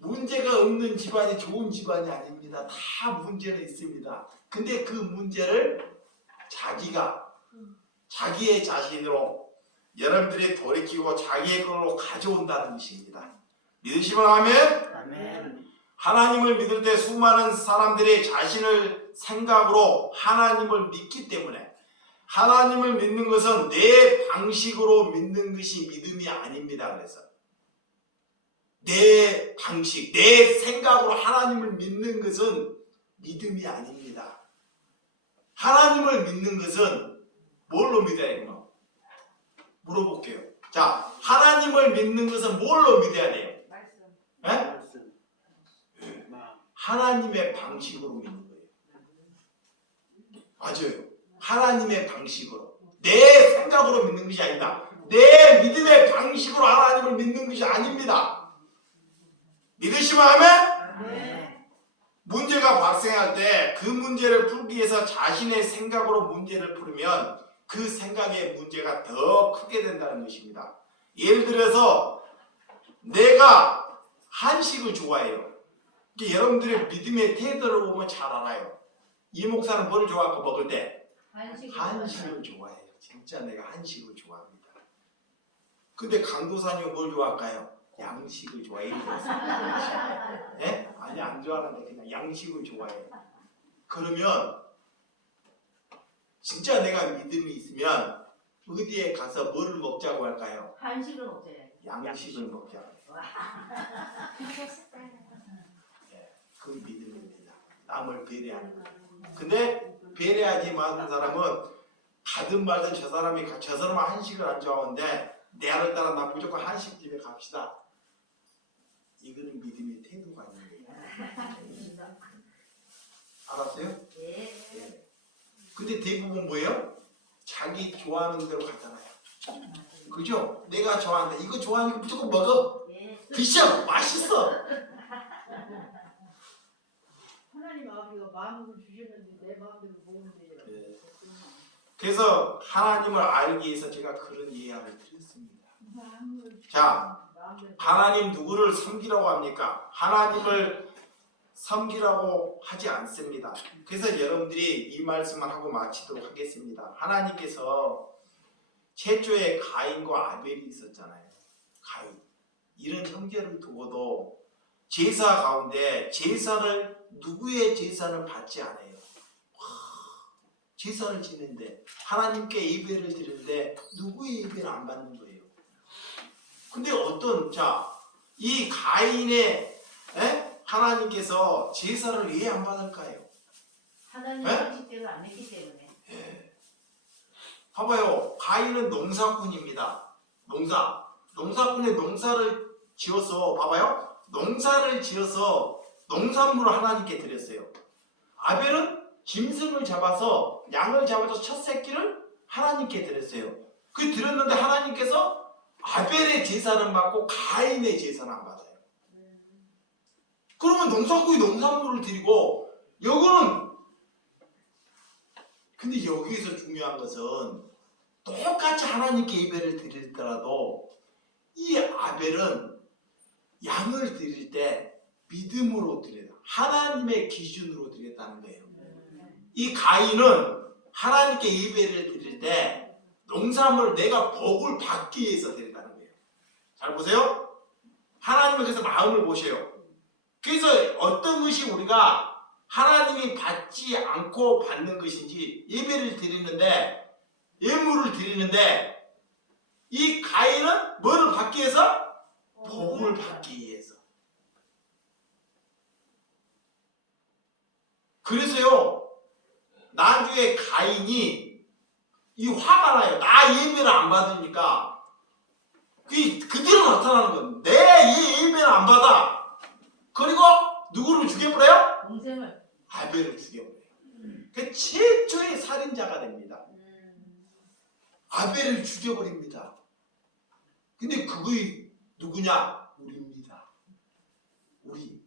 문제가 없는 집안이 좋은 집안이 아닙니다. 다 문제는 있습니다. 근데 그 문제를 자기의 자신으로 여러분들이 돌이키고 자기의 걸로 가져온다는 것입니다. 믿으시면 아멘? 아멘. 하나님을 믿을 때 수많은 사람들이 자신을 생각으로 하나님을 믿기 때문에, 하나님을 믿는 것은 내 방식으로 믿는 것이 믿음이 아닙니다. 그래서 내 방식, 내 생각으로 하나님을 믿는 것은 믿음이 아닙니다. 하나님을 믿는 것은 뭘로 믿어야 돼요? 물어볼게요. 자, 하나님을 믿는 것은 뭘로 믿어야 돼요? 네? 하나님의 방식으로 믿는 거예요. 맞아요. 하나님의 방식으로. 내 생각으로 믿는 것이 아니다. 내 믿음의 방식으로 하나님을 믿는 것이 아닙니다. 믿으시면 하면 문제가 발생할 때 그 문제를 풀기 위해서 자신의 생각으로 문제를 풀으면 그 생각의 문제가 더 크게 된다는 것입니다. 예를 들어서 내가 한식을 좋아해요. 여러분들의 믿음의 태도를 보면 잘 알아요. 이 목사는 뭘 좋아하고 먹을 때? 한식을 좋아해요. 진짜 내가 한식을 좋아합니다. 근데 강도사님은 뭘 좋아할까요? 양식을 좋아해요. 네? 아니, 안 좋아하는데 그냥 양식을 좋아해요. 그러면 진짜 내가 믿음이 있으면 어디에 가서 뭐를 먹자고 할까요? 한식을 먹자. 양식을 먹자고 해요. 네, 그 믿음입니다. 남을 배려하는 거예요. 근데 배려하지 않는 사람은 가든 말든 저 사람은 한식을 안 좋아하는데 내 알을 따라 나 무조건 한식집에 갑시다. 이거는 믿음의 태도가 아니에요. 알았어요? 네. 근데 대부분 뭐예요? 자기 좋아하는 대로 가잖아요. 그죠? 내가 좋아한다. 이거 좋아하니까 무조건 먹어. 드셔. 맛있어. 하나님 아버지가 마음을 주셨는데 내 마음대로 먹으면 돼요. 네. 그래서 하나님을 알기 위해서 제가 그런 이야기를 드렸습니다. 자, 하나님 누구를 섬기라고 합니까? 하나님을 섬기라고 하지 않습니다. 그래서 여러분들이 이 말씀을 하고 마치도록 하겠습니다. 하나님께서 최초에 가인과 아벨이 있었잖아요. 가인. 이런 형제를 두고도 제사 가운데 누구의 제사를 받지 않아요. 제사를 지는데 하나님께 예배를 드리는데 누구의 예배를 안 받는 거예요. 근데 이 가인의 하나님께서 제사를 왜 안 받을까요? 하나님 방식대로 안 했기 때문에. 봐봐요. 가인은 농사꾼입니다. 농사꾼의 농사를 지어서 봐봐요. 농사를 지어서 농산물을 하나님께 드렸어요. 아벨은 짐승을 잡아서 양을 잡아서 첫 새끼를 하나님께 드렸어요. 그 드렸는데 하나님께서 아벨의 제사는 받고 가인의 제사는 안 받아요. 그러면 농사꾼이 농산물을 드리고 여기는 근데 여기서 중요한 것은 똑같이 하나님께 예배를 드리더라도 이 아벨은 양을 드릴 때 믿음으로 드렸다. 하나님의 기준으로 드렸다는 거예요. 이 가인은 하나님께 예배를 드릴 때 농산물을 내가 복을 받기 위해서 드렸다는 거예요. 잘 보세요. 하나님은 그래서 마음을 보셔요. 그래서 어떤 것이 우리가 하나님이 받지 않고 받는 것인지 예배를 드리는데 예물을 드리는데 이 가인은 뭐를 받기 위해서? 복을 받기 위해서. 그래서요 나중에 가인이 이 화가 나요. 나 예배를 안 받으니까 그대로 나타나는 거예요. 내 예배를 안 받아. 그리고 누구를 죽여버려요? 동생을. 아벨을 죽여버려요. 그 최초의 살인자가 됩니다. 아벨을 죽여버립니다. 근데 그거이 누구냐? 우리입니다. 우리.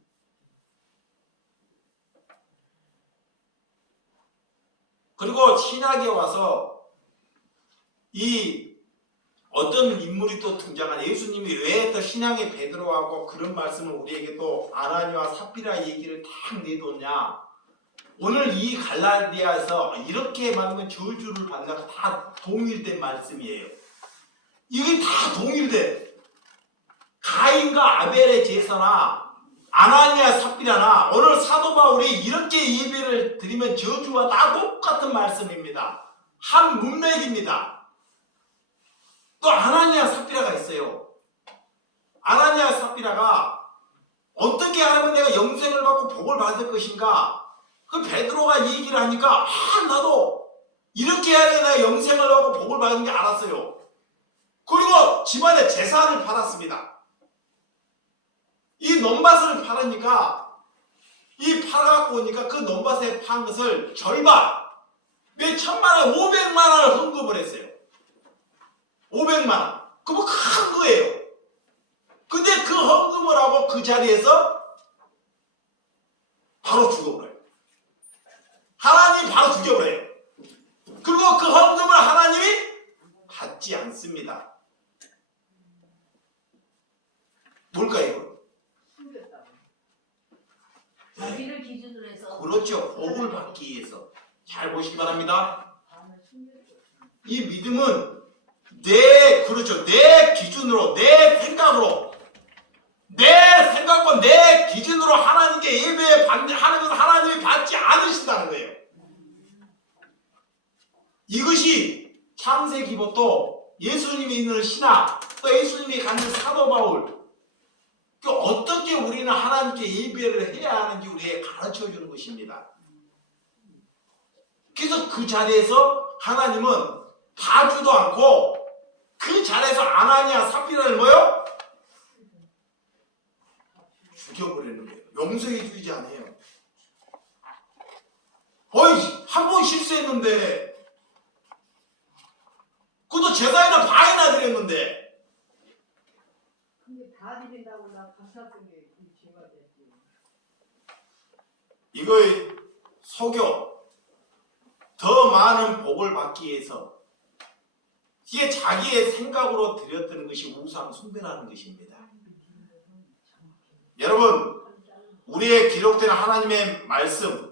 그리고 신약에 와서 이 어떤 인물이 또 등장한 예수님이 왜 또 신약의 베드로하고 그런 말씀을 우리에게 또 아나니와 삽비라 얘기를 딱 내뒀냐? 오늘 이 갈라디아에서 이렇게 만든 저주를 받는 다 동일된 말씀이에요. 이게 다 동일돼. 가인과 아벨의 제사나 아나니아 삽비라나 오늘 사도 바울이 이렇게 예배를 드리면 저주와 다 똑같은 말씀입니다. 한 문맥입니다. 또 아나니아 삽비라가 있어요. 아나니아 삽비라가 어떻게 하면 내가 영생을 받고 복을 받을 것인가? 그 베드로가 얘기를 하니까 나도 이렇게 해야 내가 영생을 받고 복을 받는 게 알았어요. 그리고 집안에 재산을 팔았습니다. 이 논밭을 팔으니까 이 팔아갖고 오니까 그 논밭에 판 것을 절반 몇 천만 원, 500만 원을 헌금을 했어요. 500만 원. 그거 큰 거예요. 근데 그 헌금을 하고 그 자리에서 바로 죽어버려요. 하나님이 바로 죽여버려요. 그리고 그 헌금을 하나님이 받지 않습니다. 뭘까요, 이거? 숨겼다고. 자기를 기준으로 해서 그렇죠. 복을 받기 위해서. 잘 보시기 바랍니다. 밤을 숨겼어. 이 믿음은 내 기준으로, 내 생각으로, 내 생각과 내 기준으로 하나님께 예배 하는 것을 하나님이 받지 않으신다는 거예요. 이것이 창세기부터 예수님이 있는 신학, 또 예수님이 갖는 사도 바울, 어떻게 우리는 하나님께 예배를 해야 하는지 우리에게 가르쳐 주는 것입니다. 그래서 그 자리에서 하나님은 봐주도 않고 그 자리에서 아나니아 삽비라를 뭐요? 죽여버리는 거예요. 용서해 주지 않아요. 한 번 실수했는데 그것도 제사에는 반이나 드렸는데 근데 다 드린다고 나 감사했던 게 죄가 됐지. 이거의 속여 더 많은 복을 받기 위해서 이게 자기의 생각으로 드렸던 것이 우상 숭배라는 것입니다. 여러분 우리의 기록된 하나님의 말씀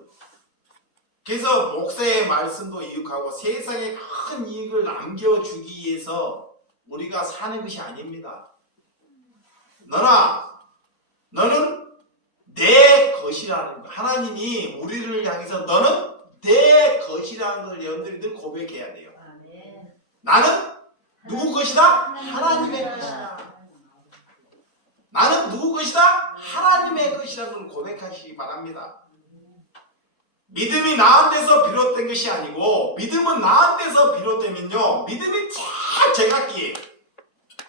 그래서 목사의 말씀도 이룩하고 세상에 큰 이익을 남겨주기 위해서 우리가 사는 것이 아닙니다. 너는 내 것이라는 거. 하나님이 우리를 향해서 너는 내 것이라는 걸 여러분들이 늘 고백해야 돼요. 나는 누구 것이다? 하나님의 것이다. 나는 누구 것이다? 하나님의 것이라는 걸 고백하시기 바랍니다. 믿음이 나한테서 비롯된 것이 아니고 믿음은 나한테서 비롯되면요 믿음이 다 제각기예요.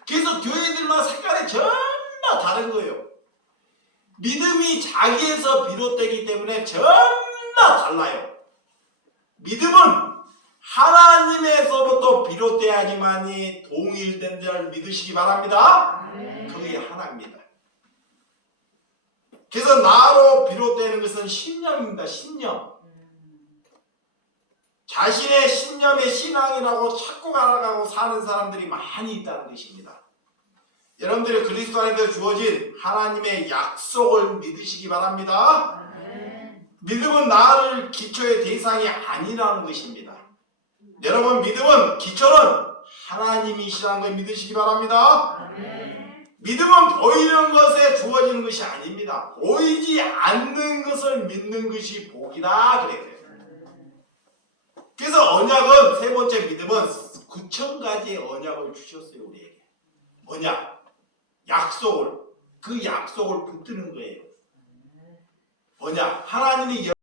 그래서 교회들만 색깔이 전부 다른 거예요. 믿음이 자기에서 비롯되기 때문에 전부 달라요. 믿음은 하나님에서부터 비롯돼야지만이 동일된 줄 믿으시기 바랍니다. 그게 하나입니다. 그래서 나로 비롯되는 것은 신념입니다. 신념. 자신의 신념의 신앙이라고 찾고 가라고 사는 사람들이 많이 있다는 것입니다. 여러분들이 그리스도 안에서 주어진 하나님의 약속을 믿으시기 바랍니다. 믿음은 나를 기초의 대상이 아니라는 것입니다. 여러분 믿음은 기초는 하나님이시라는 걸 믿으시기 바랍니다. 믿음은 보이는 것에 주어지는 것이 아닙니다. 보이지 않는 것을 믿는 것이 복이다 그래요. 그래서 언약은 세 번째 믿음은 9,000가지의 언약을 주셨어요 우리에게. 언약, 약속을 그 약속을 붙드는 거예요. 언약 하나님이